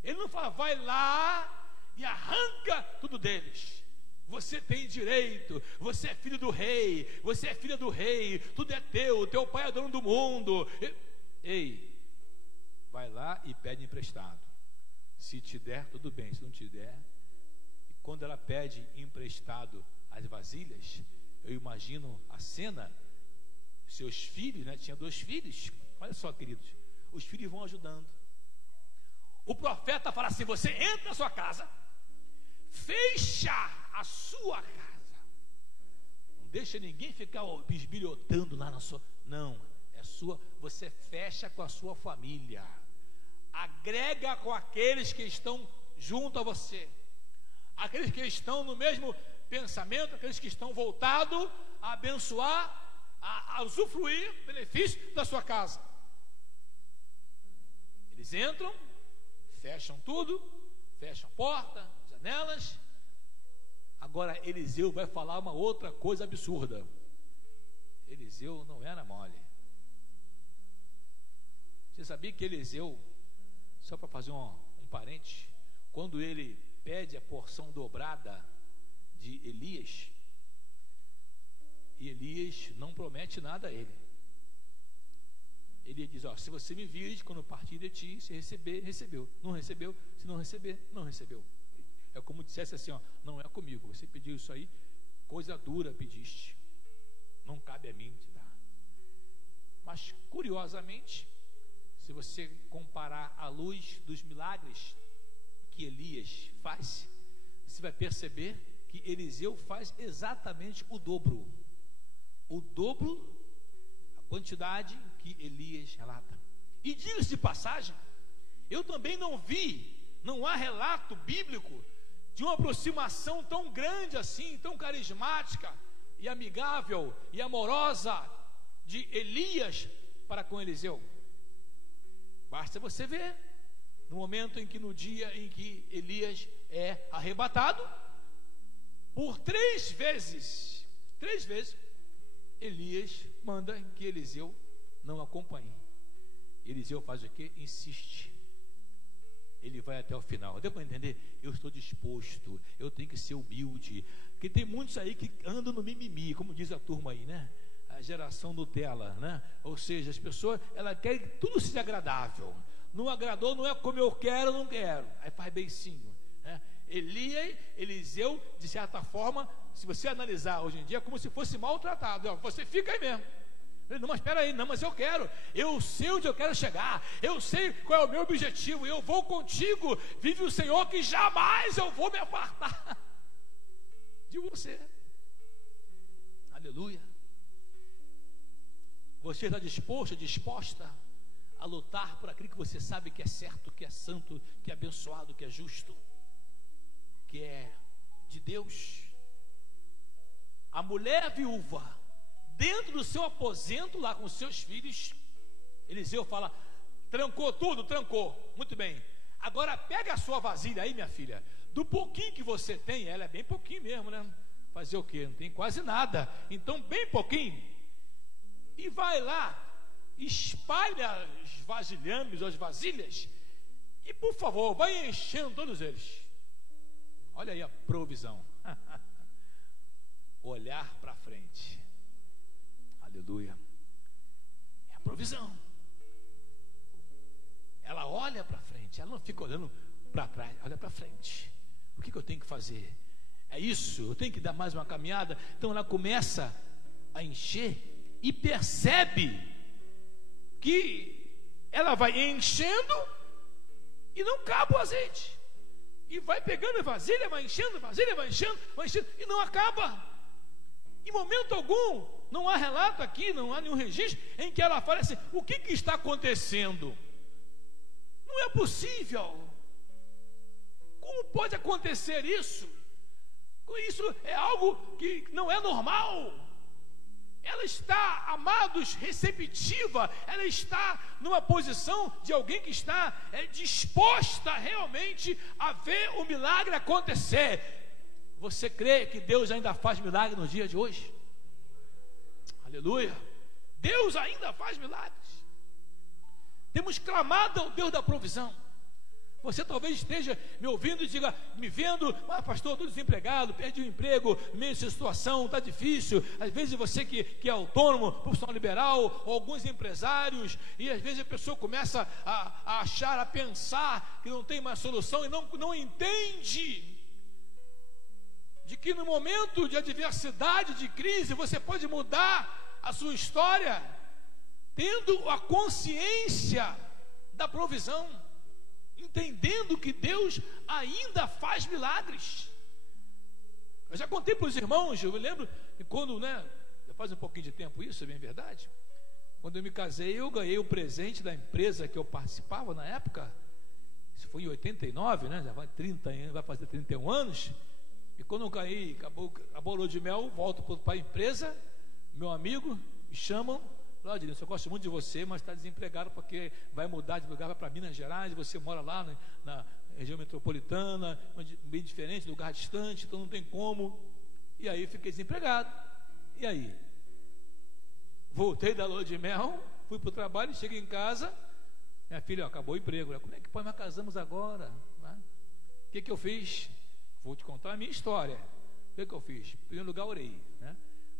Ele não fala, vai lá e arranca tudo deles. Você tem direito, você é filho do rei, você é filha do rei, tudo é teu pai é dono do mundo. Ei, vai lá e pede emprestado. Se te der, tudo bem, se não te der. E quando ela pede emprestado as vasilhas, eu imagino a cena, seus filhos, né? Tinha 2 filhos, olha só, queridos, os filhos vão ajudando. O profeta fala assim, você entra na sua casa, fecha a sua casa, não deixa ninguém ficar bisbilhotando lá na sua, não, é sua, você fecha com a sua família, agrega com aqueles que estão junto a você, aqueles que estão no mesmo pensamento, aqueles que estão voltados a abençoar, a usufruir benefício da sua casa. Eles entram, fecham tudo, fecham a porta, janelas. Agora Eliseu vai falar uma outra coisa absurda. Eliseu não era mole. Você sabia que Eliseu, só para fazer um parênteses, quando ele pede a porção dobrada de Elias, e Elias não promete nada a ele. Ele diz, se você me vires quando partir de ti, se receber, recebeu. Não recebeu, se não receber, não recebeu. É como dissesse assim, não é comigo, você pediu isso aí, coisa dura pediste, não cabe a mim te dar. Mas curiosamente, se você comparar à luz dos milagres que Elias faz, você vai perceber que Eliseu faz exatamente o dobro, a quantidade que Elias relata. E diga-se de passagem, eu também não há relato bíblico de uma aproximação tão grande assim, tão carismática e amigável e amorosa de Elias para com Eliseu. Basta você ver no momento em que, no dia em que Elias é arrebatado, por 3 vezes, Elias manda que Eliseu não acompanhe. Eliseu faz o quê? Insiste. Ele vai até o final. Deu para entender? Eu estou disposto, eu tenho que ser humilde. Porque tem muitos aí que andam no mimimi, como diz a turma aí, né? A geração Nutella, né? Ou seja, as pessoas, ela quer que tudo seja agradável. Não agradou, não é como eu quero, não quero. Aí faz beicinho, né? Eliseu, de certa forma, se você analisar hoje em dia, é como se fosse maltratado. Você fica aí mesmo. Não, mas espera aí, não, mas eu sei onde eu quero chegar, eu sei qual é o meu objetivo, eu vou contigo, vive o Senhor, que jamais eu vou me apartar de você. Aleluia. Você está disposta a lutar por aquilo que você sabe que é certo, que é santo, que é abençoado, que é justo, que é de Deus? A mulher viúva, dentro do seu aposento lá com os seus filhos, Eliseu fala: trancou tudo? Trancou, muito bem, agora pega a sua vasilha aí, minha filha, do pouquinho que você tem, ela é bem pouquinho mesmo, né? Fazer o quê? Não tem quase nada, então bem pouquinho, e vai lá, espalha os vasilhames, as vasilhas, e por favor, vai enchendo todos eles. Olha aí a provisão. Olhar para frente. Aleluia. É a provisão. Ela olha para frente, ela não fica olhando para trás, olha para frente. O que eu tenho que fazer? É isso, eu tenho que dar mais uma caminhada. Então ela começa a encher e percebe que ela vai enchendo e não cabe o azeite. E vai pegando a vasilha, vai enchendo, vasilha, vai enchendo, e não acaba. Em momento algum, não há relato aqui, não há nenhum registro em que ela fale assim: o que está acontecendo? Não é possível. Como pode acontecer isso? Isso é algo que não é normal. Ela está, amados, receptiva, ela está numa posição de alguém que está disposta realmente a ver o milagre acontecer. Você crê que Deus ainda faz milagre nos dias de hoje? Aleluia! Deus ainda faz milagres. Temos clamado ao Deus da provisão. Você talvez esteja me ouvindo e diga, me vendo: mas pastor, estou desempregado, perdi o emprego, meio de situação, está difícil. Às vezes você que é autônomo, profissional liberal, ou alguns empresários, e às vezes a pessoa começa a achar, a pensar que não tem mais solução e não entende de que no momento de adversidade, de crise, você pode mudar a sua história, tendo a consciência da provisão, entendendo que Deus ainda faz milagres. Eu já contei para os irmãos, eu me lembro que quando, já faz um pouquinho de tempo isso, é bem verdade, quando eu me casei, eu ganhei o presente da empresa que eu participava na época. Isso foi em 89, já vai 30 anos, vai fazer 31 anos. E quando eu ganhei, acabou a lua de mel, volto para a empresa, meu amigo me chamam: Claudinho, eu gosto muito de você, mas está desempregado porque vai mudar de lugar, vai para Minas Gerais, você mora lá na região metropolitana, bem diferente, lugar distante, então não tem como. E aí fiquei desempregado. E aí? Voltei da lua de mel, fui para o trabalho, cheguei em casa, minha filha, acabou o emprego. Como é que nós casamos agora? O que eu fiz? Vou te contar a minha história. O que eu fiz? Em primeiro lugar, orei,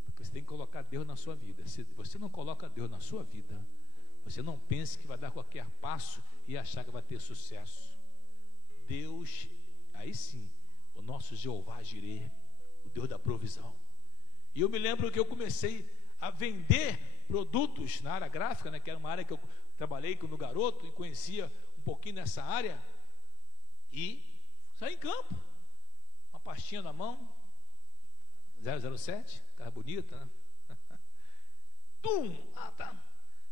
porque você tem que colocar Deus na sua vida. Se você não coloca Deus na sua vida, você não pense que vai dar qualquer passo e achar que vai ter sucesso. Deus, aí sim, o nosso Jeová Jireh, o Deus da provisão. E eu me lembro que eu comecei a vender produtos na área gráfica, que era uma área que eu trabalhei no garoto e conhecia um pouquinho nessa área, e saí em campo, uma pastinha na mão, 007, cara bonita, tá.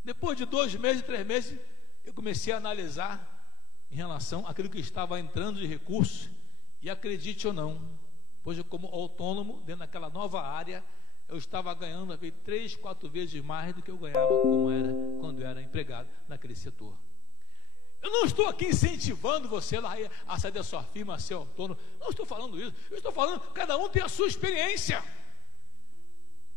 Depois de 2 meses, 3 meses, eu comecei a analisar em relação àquilo que estava entrando de recursos, e acredite ou não, hoje como autônomo, dentro daquela nova área, eu estava ganhando 3, 4 vezes mais do que eu ganhava como era quando eu era empregado naquele setor. Eu não estou aqui incentivando você lá a sair da sua firma, a ser autônomo. Não estou falando isso. Eu estou falando que cada um tem a sua experiência.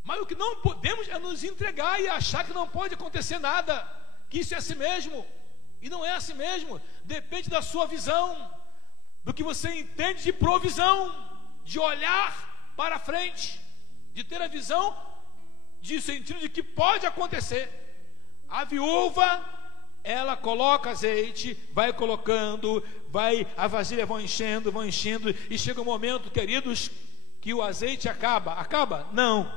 Mas o que não podemos é nos entregar e achar que não pode acontecer nada, que isso é assim mesmo. E não é assim mesmo. Depende da sua visão, do que você entende de provisão, de olhar para frente, de ter a visão de sentido de que pode acontecer. A viúva, ela coloca azeite, vai colocando, a vasilha vão enchendo, e chega um momento, queridos, que o azeite acaba. Não.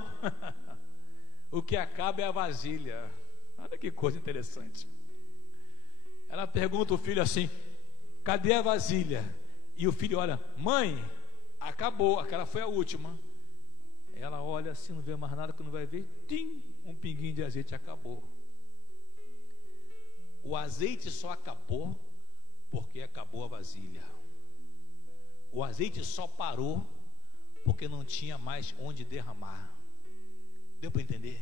o que acaba é a vasilha. Olha que coisa interessante. Ela pergunta ao filho assim: cadê a vasilha? E o filho olha: mãe, acabou, aquela foi a última. Ela olha assim, não vê mais nada, quando vai ver, tim, um pinguinho de azeite, acabou. O azeite só acabou porque acabou a vasilha. O azeite só parou porque não tinha mais onde derramar. Deu para entender?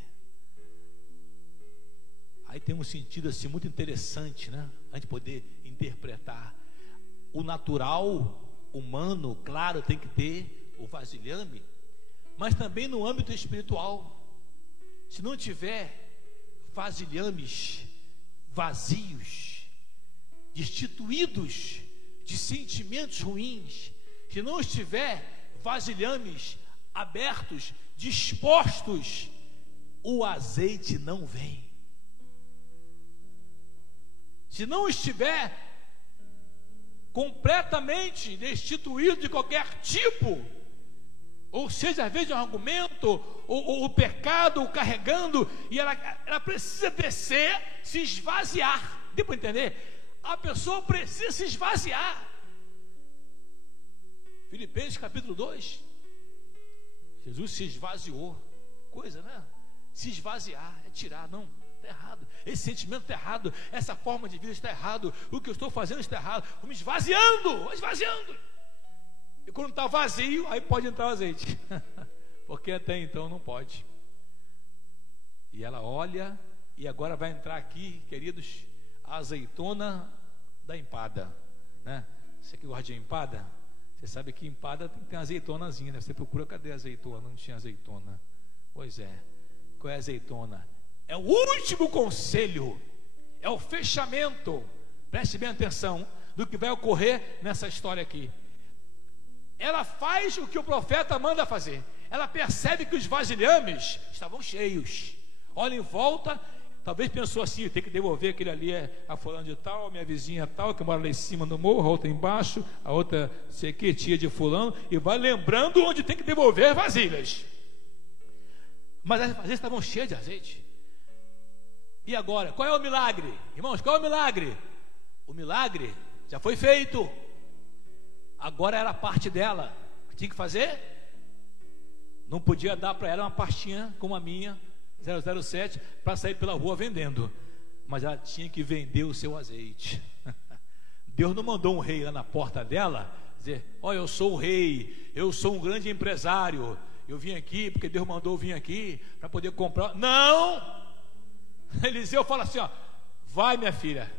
Aí tem um sentido assim muito interessante, né? A gente poder interpretar. O natural, humano, claro, tem que ter o vasilhame, mas também no âmbito espiritual. Se não tiver vasilhames vazios, destituídos de sentimentos ruins, se não estiver vasilhames abertos, dispostos, o azeite não vem. Se não estiver completamente destituído de qualquer tipo, ou seja, às vezes um argumento, ou o pecado carregando, e ela precisa descer, se esvaziar. Deu para entender? A pessoa precisa se esvaziar. Filipenses capítulo 2, Jesus se esvaziou. Coisa, né? Se esvaziar é tirar. Não, está errado. Esse sentimento está errado. Essa forma de vida está errado. O que eu estou fazendo está errado. Vou me esvaziando, esvaziando. E quando está vazio, aí pode entrar o azeite. Porque até então não pode. E ela olha, e agora vai entrar aqui, queridos, a azeitona da empada, né? Você que gosta de empada, você sabe que empada tem azeitonazinha, né? Você procura, cadê a azeitona? Não tinha azeitona. Pois é. Qual é a azeitona? É o último conselho, é o fechamento. Preste bem atenção do que vai ocorrer nessa história aqui. Ela faz o que o profeta manda fazer. Ela percebe que os vasilhames estavam cheios. Olha em volta, talvez pensou assim: tem que devolver, aquele ali é a fulana de tal, minha vizinha tal, que mora lá em cima no morro, a outra embaixo, a outra sei que tia de fulano, e vai lembrando onde tem que devolver as vasilhas. Mas as vasilhas estavam cheias de azeite. E agora, qual é o milagre? Irmãos, qual é o milagre? O milagre já foi feito. Agora era a parte dela. O que tinha que fazer? Não podia dar para ela uma pastinha como a minha 007 para sair pela rua vendendo, mas ela tinha que vender o seu azeite. Deus não mandou um rei lá na porta dela dizer: olha, eu sou o rei, eu sou um grande empresário, eu vim aqui porque Deus mandou eu vir aqui para poder comprar. Não! Eliseu fala assim: ó, vai, minha filha,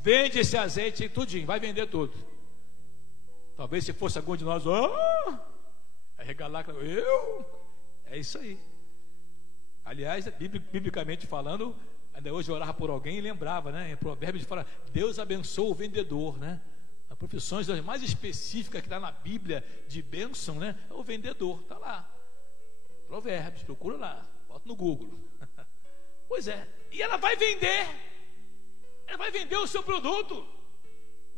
vende esse azeite tudinho, vai vender tudo. Talvez se fosse algum de nós, regalar, é isso aí. Aliás, biblicamente falando, ainda hoje eu orava por alguém e lembrava, né? Em Provérbios fala: Deus abençoa o vendedor, né? As profissões mais específicas que está na Bíblia de bênção, né? É o vendedor, está lá. Provérbios, procura lá, bota no Google. Pois é, e ela vai vender o seu produto.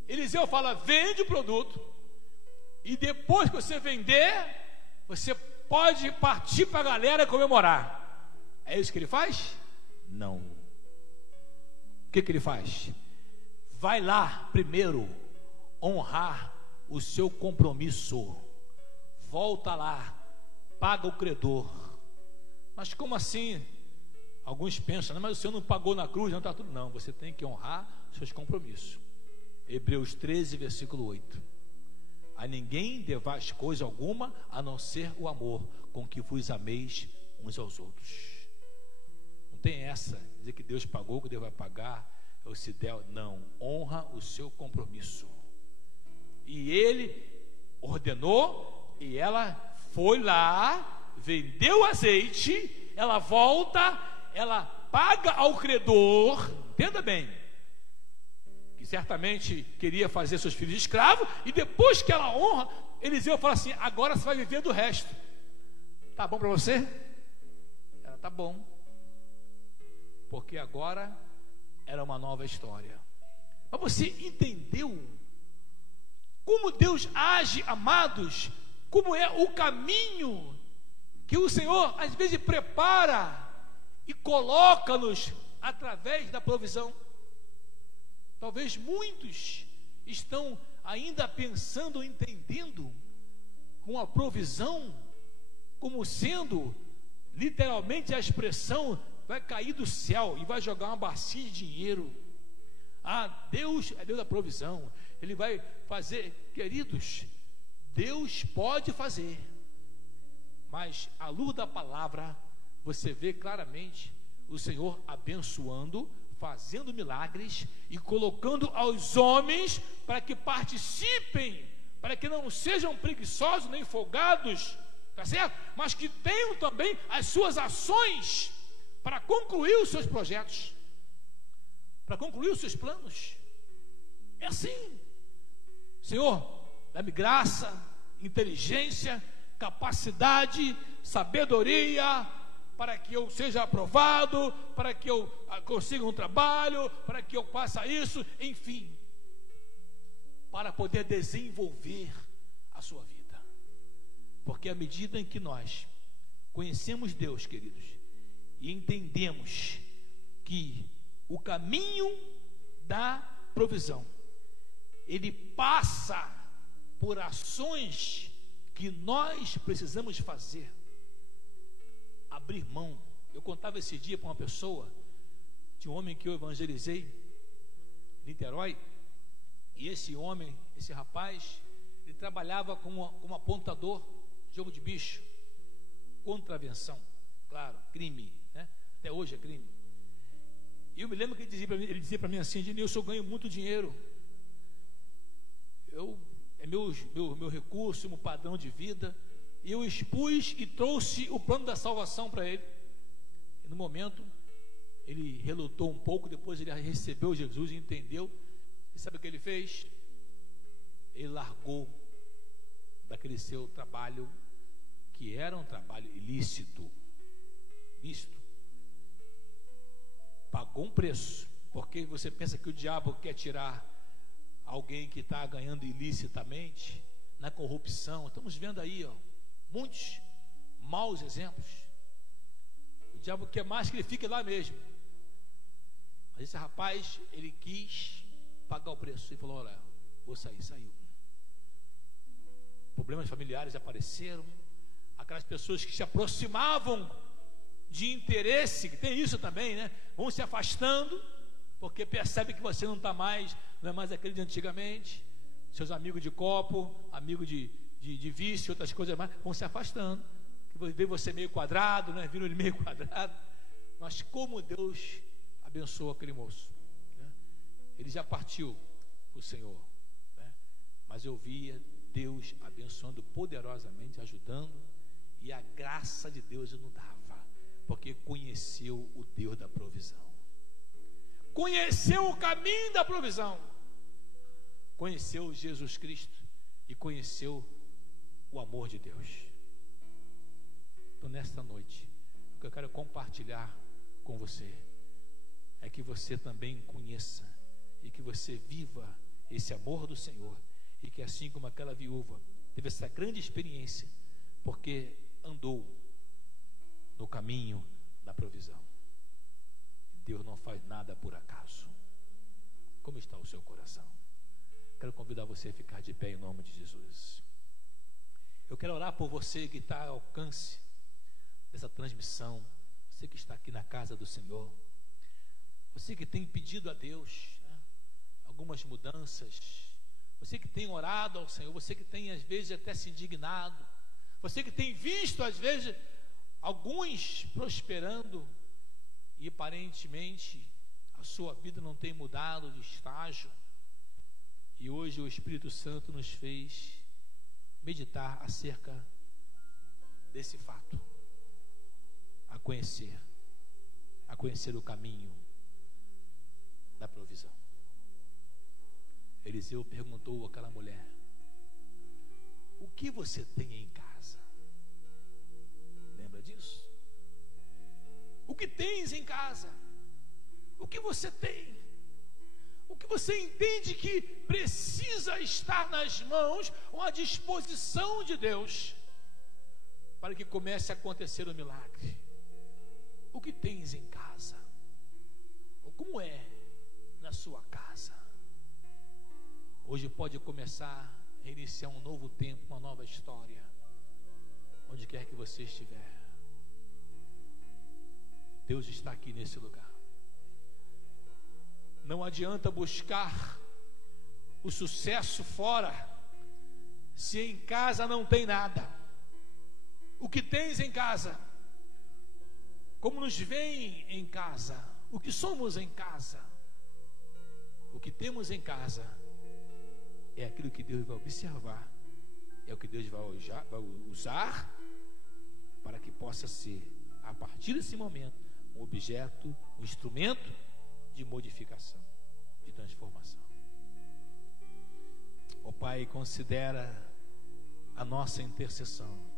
Eliseu fala: vende o produto, e depois que você vender, você pode partir para a galera comemorar. É isso que ele faz? Não. O que ele faz? Vai lá primeiro honrar o seu compromisso. Volta lá, paga o credor. Mas como assim? Alguns pensam: não, mas o Senhor não pagou na cruz, não está tudo. Não, você tem que honrar seus compromissos. Hebreus 13, versículo 8. A ninguém devais coisa alguma, a não ser o amor com que vos ameis uns aos outros. Não tem essa, dizer que Deus pagou, que Deus vai pagar, ou se der, não. Honra o seu compromisso. E ele ordenou, e ela foi lá, vendeu o azeite, ela volta, ela paga ao credor, entenda bem, que certamente queria fazer seus filhos escravos, e depois que ela honra, Eliseu fala assim: agora você vai viver do resto. Tá bom para você? Ela: tá bom, porque agora era uma nova história. Mas você entendeu como Deus age, amados? Como é o caminho que o Senhor às vezes prepara e coloca-nos através da provisão. Talvez muitos estão ainda pensando, entendendo com a provisão como sendo literalmente a expressão vai cair do céu e vai jogar uma bacia de dinheiro. Ah, Deus é Deus da provisão, Ele vai fazer. Queridos, Deus pode fazer, mas à luz da palavra você vê claramente o Senhor abençoando, fazendo milagres e colocando aos homens para que participem, para que não sejam preguiçosos nem folgados, tá certo? Mas que tenham também as suas ações para concluir os seus projetos, para concluir os seus planos. É assim. Senhor, dá-me graça, inteligência, capacidade, sabedoria, para que eu seja aprovado, para que eu consiga um trabalho, para que eu faça isso, enfim, para poder desenvolver a sua vida. Porque à medida em que nós conhecemos Deus, queridos, e entendemos que o caminho da provisão, ele passa por ações que nós precisamos fazer, abrir mão. Eu contava esse dia para uma pessoa, de um homem que eu evangelizei em Niterói, e esse homem, esse rapaz, ele trabalhava como apontador, jogo de bicho, contravenção, claro, crime, né? Até hoje é crime. E eu me lembro que ele dizia para mim assim: Ednilson, eu ganho muito dinheiro, é meu recurso, meu padrão de vida. E eu expus e trouxe o plano da salvação para ele. E no momento ele relutou um pouco, depois ele recebeu Jesus e entendeu. E sabe o que ele fez? Ele largou daquele seu trabalho, que era um trabalho ilícito, pagou um preço, porque você pensa que o diabo quer tirar alguém que está ganhando ilicitamente, na corrupção. Estamos vendo aí, muitos maus exemplos. O diabo quer mais que ele fique lá mesmo. Mas esse rapaz, ele quis pagar o preço e falou: olha, vou sair. Saiu. Problemas familiares apareceram. Aquelas pessoas que se aproximavam de interesse, que tem isso também, né? Vão se afastando, porque percebe que você não é mais aquele de antigamente. Seus amigos de copo, amigos de vício, outras coisas mais, vão se afastando. Vê você meio quadrado, né? Viram ele meio quadrado. Mas como Deus abençoou aquele moço, né? Ele já partiu para o Senhor, né? Mas eu via Deus abençoando poderosamente, ajudando, e a graça de Deus inundava, porque conheceu o Deus da provisão, conheceu o caminho da provisão, conheceu Jesus Cristo e conheceu o amor de Deus. Então, nesta noite, o que eu quero compartilhar com você é que você também conheça e que você viva esse amor do Senhor, e que assim como aquela viúva teve essa grande experiência, porque andou no caminho da provisão. Deus não faz nada por acaso. Como está o seu coração? Quero convidar você a ficar de pé em nome de Jesus. Eu quero orar por você que está ao alcance dessa transmissão, você que está aqui na casa do Senhor, você que tem pedido a Deus, né, algumas mudanças, você que tem orado ao Senhor, você que tem às vezes até se indignado, você que tem visto às vezes alguns prosperando e aparentemente a sua vida não tem mudado de estágio, e hoje o Espírito Santo nos fez meditar acerca desse fato, a conhecer o caminho da provisão. Eliseu perguntou àquela mulher: o que você tem em casa? Lembra disso? O que tens em casa? O que você tem? O que você entende que precisa estar nas mãos ou à disposição de Deus para que comece a acontecer o milagre. O que tens em casa? Ou como é na sua casa? Hoje pode começar a iniciar um novo tempo, uma nova história, onde quer que você estiver. Deus está aqui nesse lugar. Não adianta buscar o sucesso fora, se em casa não tem nada. O que tens em casa? Como nos veem em casa? O que somos em casa? O que temos em casa é aquilo que Deus vai observar, é o que Deus vai usar para que possa ser, a partir desse momento, um objeto, um instrumento de modificação, de transformação. Ó Pai, considera a nossa intercessão.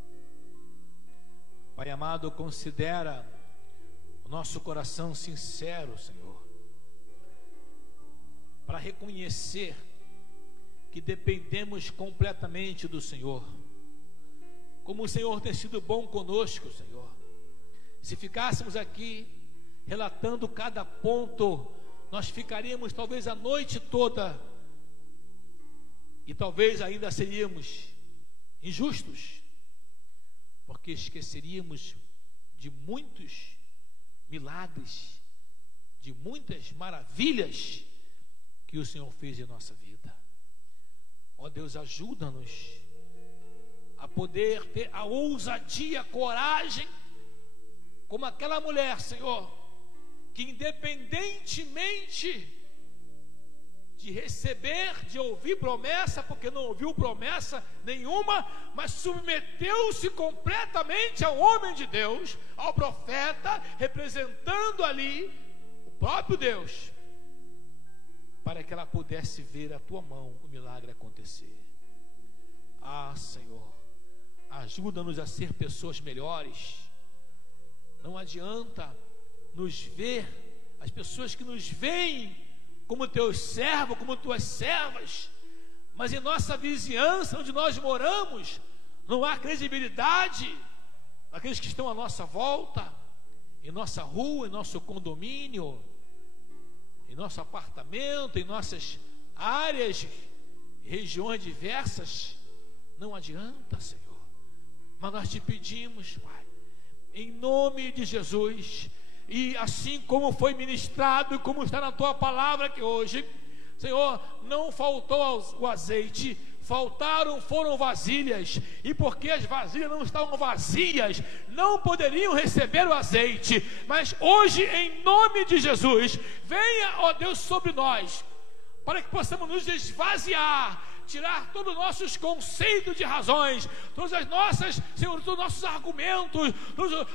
Pai amado, considera o nosso coração sincero, Senhor, para reconhecer que dependemos completamente do Senhor. Como o Senhor tem sido bom conosco, Senhor. Se ficássemos aqui relatando cada ponto, nós ficaríamos talvez a noite toda, e talvez ainda seríamos injustos, porque esqueceríamos de muitos milagres, de muitas maravilhas que o Senhor fez em nossa vida. Ó Deus, ajuda-nos a poder ter a ousadia, a coragem, como aquela mulher, Senhor, que independentemente de receber, de ouvir promessa, porque não ouviu promessa nenhuma, mas submeteu-se completamente ao homem de Deus, ao profeta, representando ali o próprio Deus, para que ela pudesse ver a tua mão, o milagre acontecer. Ah, Senhor, ajuda-nos a ser pessoas melhores. Não adianta nos ver, as pessoas que nos veem como teus servos, como tuas servas, mas em nossa vizinhança, onde nós moramos, não há credibilidade daqueles que estão à nossa volta, em nossa rua, em nosso condomínio, em nosso apartamento, em nossas áreas, regiões diversas. Não adianta, Senhor, mas nós te pedimos, Pai, em nome de Jesus, e assim como foi ministrado e como está na tua palavra que hoje, Senhor, não faltou o azeite, foram vasilhas, e porque as vasilhas não estavam vazias, não poderiam receber o azeite. Mas hoje, em nome de Jesus, venha, ó Deus, sobre nós, para que possamos nos esvaziar, tirar todos os nossos conceitos de razões, todas as nossas, Senhor, todos os nossos argumentos,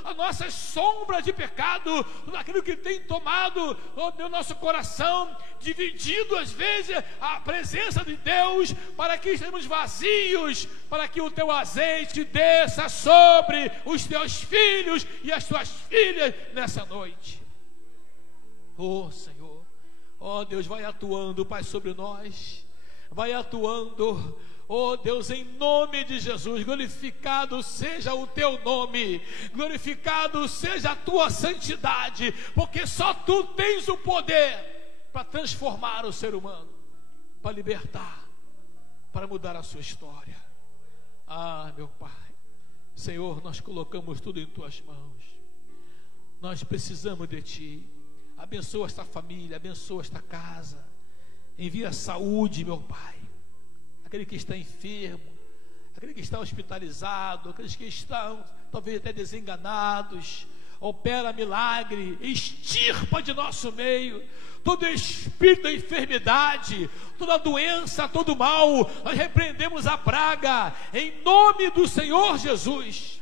as nossas sombras de pecado, tudo aquilo que tem tomado o nosso coração, dividido às vezes a presença de Deus, para que estejamos vazios, para que o teu azeite desça sobre os teus filhos e as tuas filhas nessa noite. Oh Senhor, oh Deus, vai atuando, Pai, sobre nós. Vai atuando, oh Deus, em nome de Jesus. Glorificado seja o teu nome, glorificado seja a tua santidade, porque só tu tens o poder para transformar o ser humano, para libertar, para mudar a sua história. Ah, meu Pai, Senhor, nós colocamos tudo em tuas mãos. Nós precisamos de ti. Abençoa esta família, abençoa esta casa. Envia saúde, meu Pai, aquele que está enfermo, aquele que está hospitalizado, aqueles que estão talvez até desenganados. Opera milagre, extirpa de nosso meio todo espírito da enfermidade, toda doença, todo mal. Nós repreendemos a praga em nome do Senhor Jesus,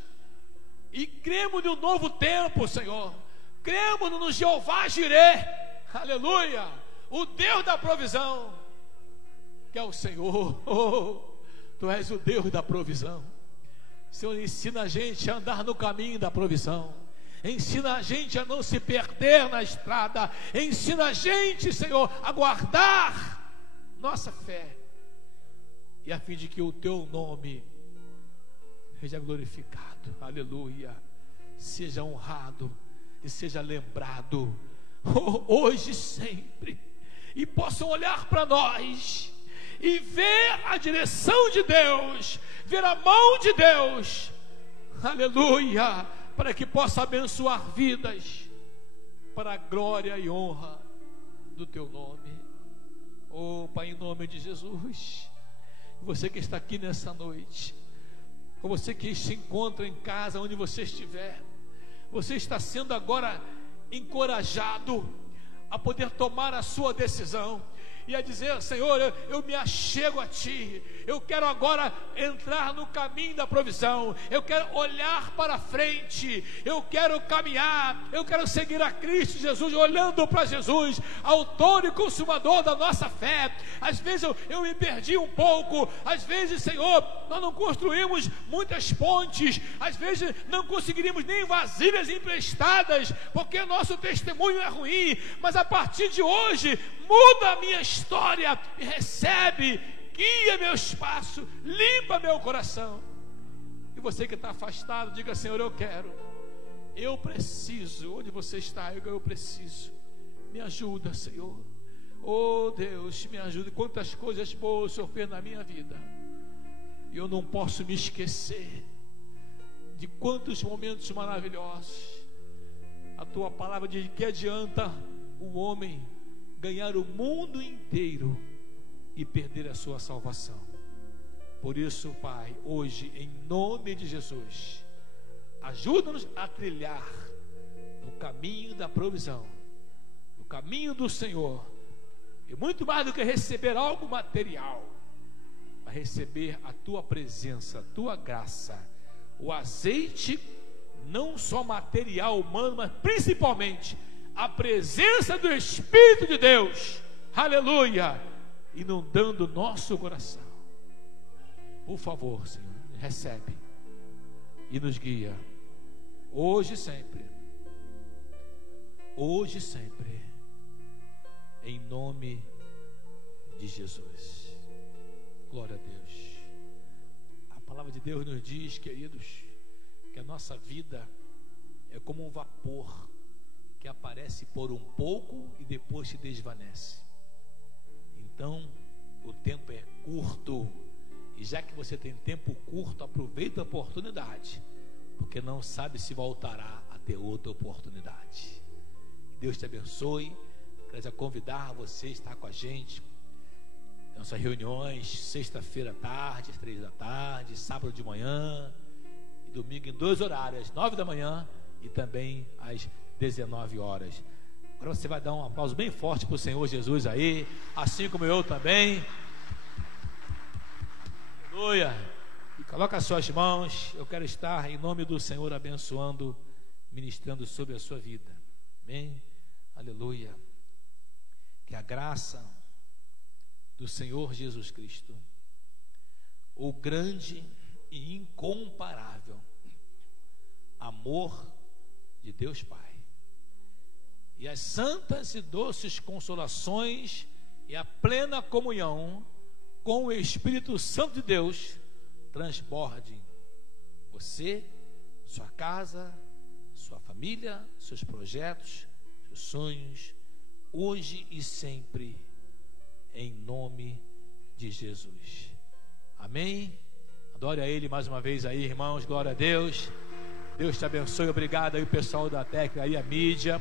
e cremos no novo tempo, Senhor. Cremos no Jeová Jireh, aleluia, o Deus da provisão, que é o Senhor. Oh, tu és o Deus da provisão. Senhor, ensina a gente a andar no caminho da provisão. Ensina a gente a não se perder na estrada. Ensina a gente, Senhor, a guardar nossa fé, e a fim de que o teu nome seja glorificado, aleluia, seja honrado e seja lembrado, hoje e sempre, e possam olhar para nós e ver a direção de Deus, ver a mão de Deus, aleluia, para que possa abençoar vidas, para a glória e honra do teu nome. Oh Pai, em nome de Jesus, você que está aqui nessa noite, ou você que se encontra em casa, onde você estiver, você está sendo agora encorajado a poder tomar a sua decisão e a dizer: Senhor, eu me achego a Ti, eu quero agora entrar no caminho da provisão, eu quero olhar para frente, eu quero caminhar, eu quero seguir a Cristo Jesus, olhando para Jesus, autor e consumador da nossa fé. Às vezes eu me perdi um pouco, às vezes, Senhor, nós não construímos muitas pontes, às vezes não conseguiríamos nem vasilhas emprestadas, porque nosso testemunho é ruim, mas a partir de hoje, muda a minha história e recebe, guia meus passos, limpa meu coração. E você que está afastado, diga: Senhor, eu preciso, onde você está, eu preciso, me ajuda, Senhor. Oh Deus, me ajuda. Quantas coisas boas o Senhor fez na minha vida, e eu não posso me esquecer de quantos momentos maravilhosos. A tua palavra diz: que adianta o homem ganhar o mundo inteiro e perder a sua salvação? Por isso, Pai, hoje, em nome de Jesus, ajuda-nos a trilhar no caminho da provisão, no caminho do Senhor, e muito mais do que receber algo material, mas receber a Tua presença, a Tua graça, o azeite, não só material humano, mas principalmente a presença do Espírito de Deus, aleluia, inundando o nosso coração. Por favor, Senhor, recebe e nos guia, hoje e sempre, em nome de Jesus. Glória a Deus. A palavra de Deus nos diz, queridos, que a nossa vida é como um vapor que aparece por um pouco e depois se desvanece. Então, o tempo é curto, e já que você tem tempo curto, aproveita a oportunidade, porque não sabe se voltará a ter outra oportunidade. Deus te abençoe. Quero convidar você a estar com a gente nossas reuniões, sexta-feira à tarde, às 3 da tarde, sábado de manhã e domingo em 2 horários, às 9 da manhã e também às 19 horas. Agora você vai dar um aplauso bem forte para o Senhor Jesus aí, assim como eu também. Aleluia. E coloca as suas mãos. Eu quero estar em nome do Senhor abençoando, ministrando sobre a sua vida. Amém? Aleluia. Que a graça do Senhor Jesus Cristo, o grande e incomparável amor de Deus Pai, e as santas e doces consolações e a plena comunhão com o Espírito Santo de Deus transbordem você, sua casa, sua família, seus projetos, seus sonhos, hoje e sempre, em nome de Jesus. Amém? Adore a Ele mais uma vez aí, irmãos. Glória a Deus. Deus te abençoe. Obrigado aí, o pessoal da técnica aí, a mídia,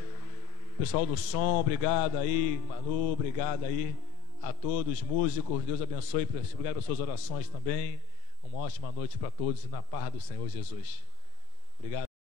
pessoal do som, obrigado aí, Manu, obrigado aí a todos os músicos. Deus abençoe. Obrigado pelas suas orações também. Uma ótima noite para todos, na paz do Senhor Jesus.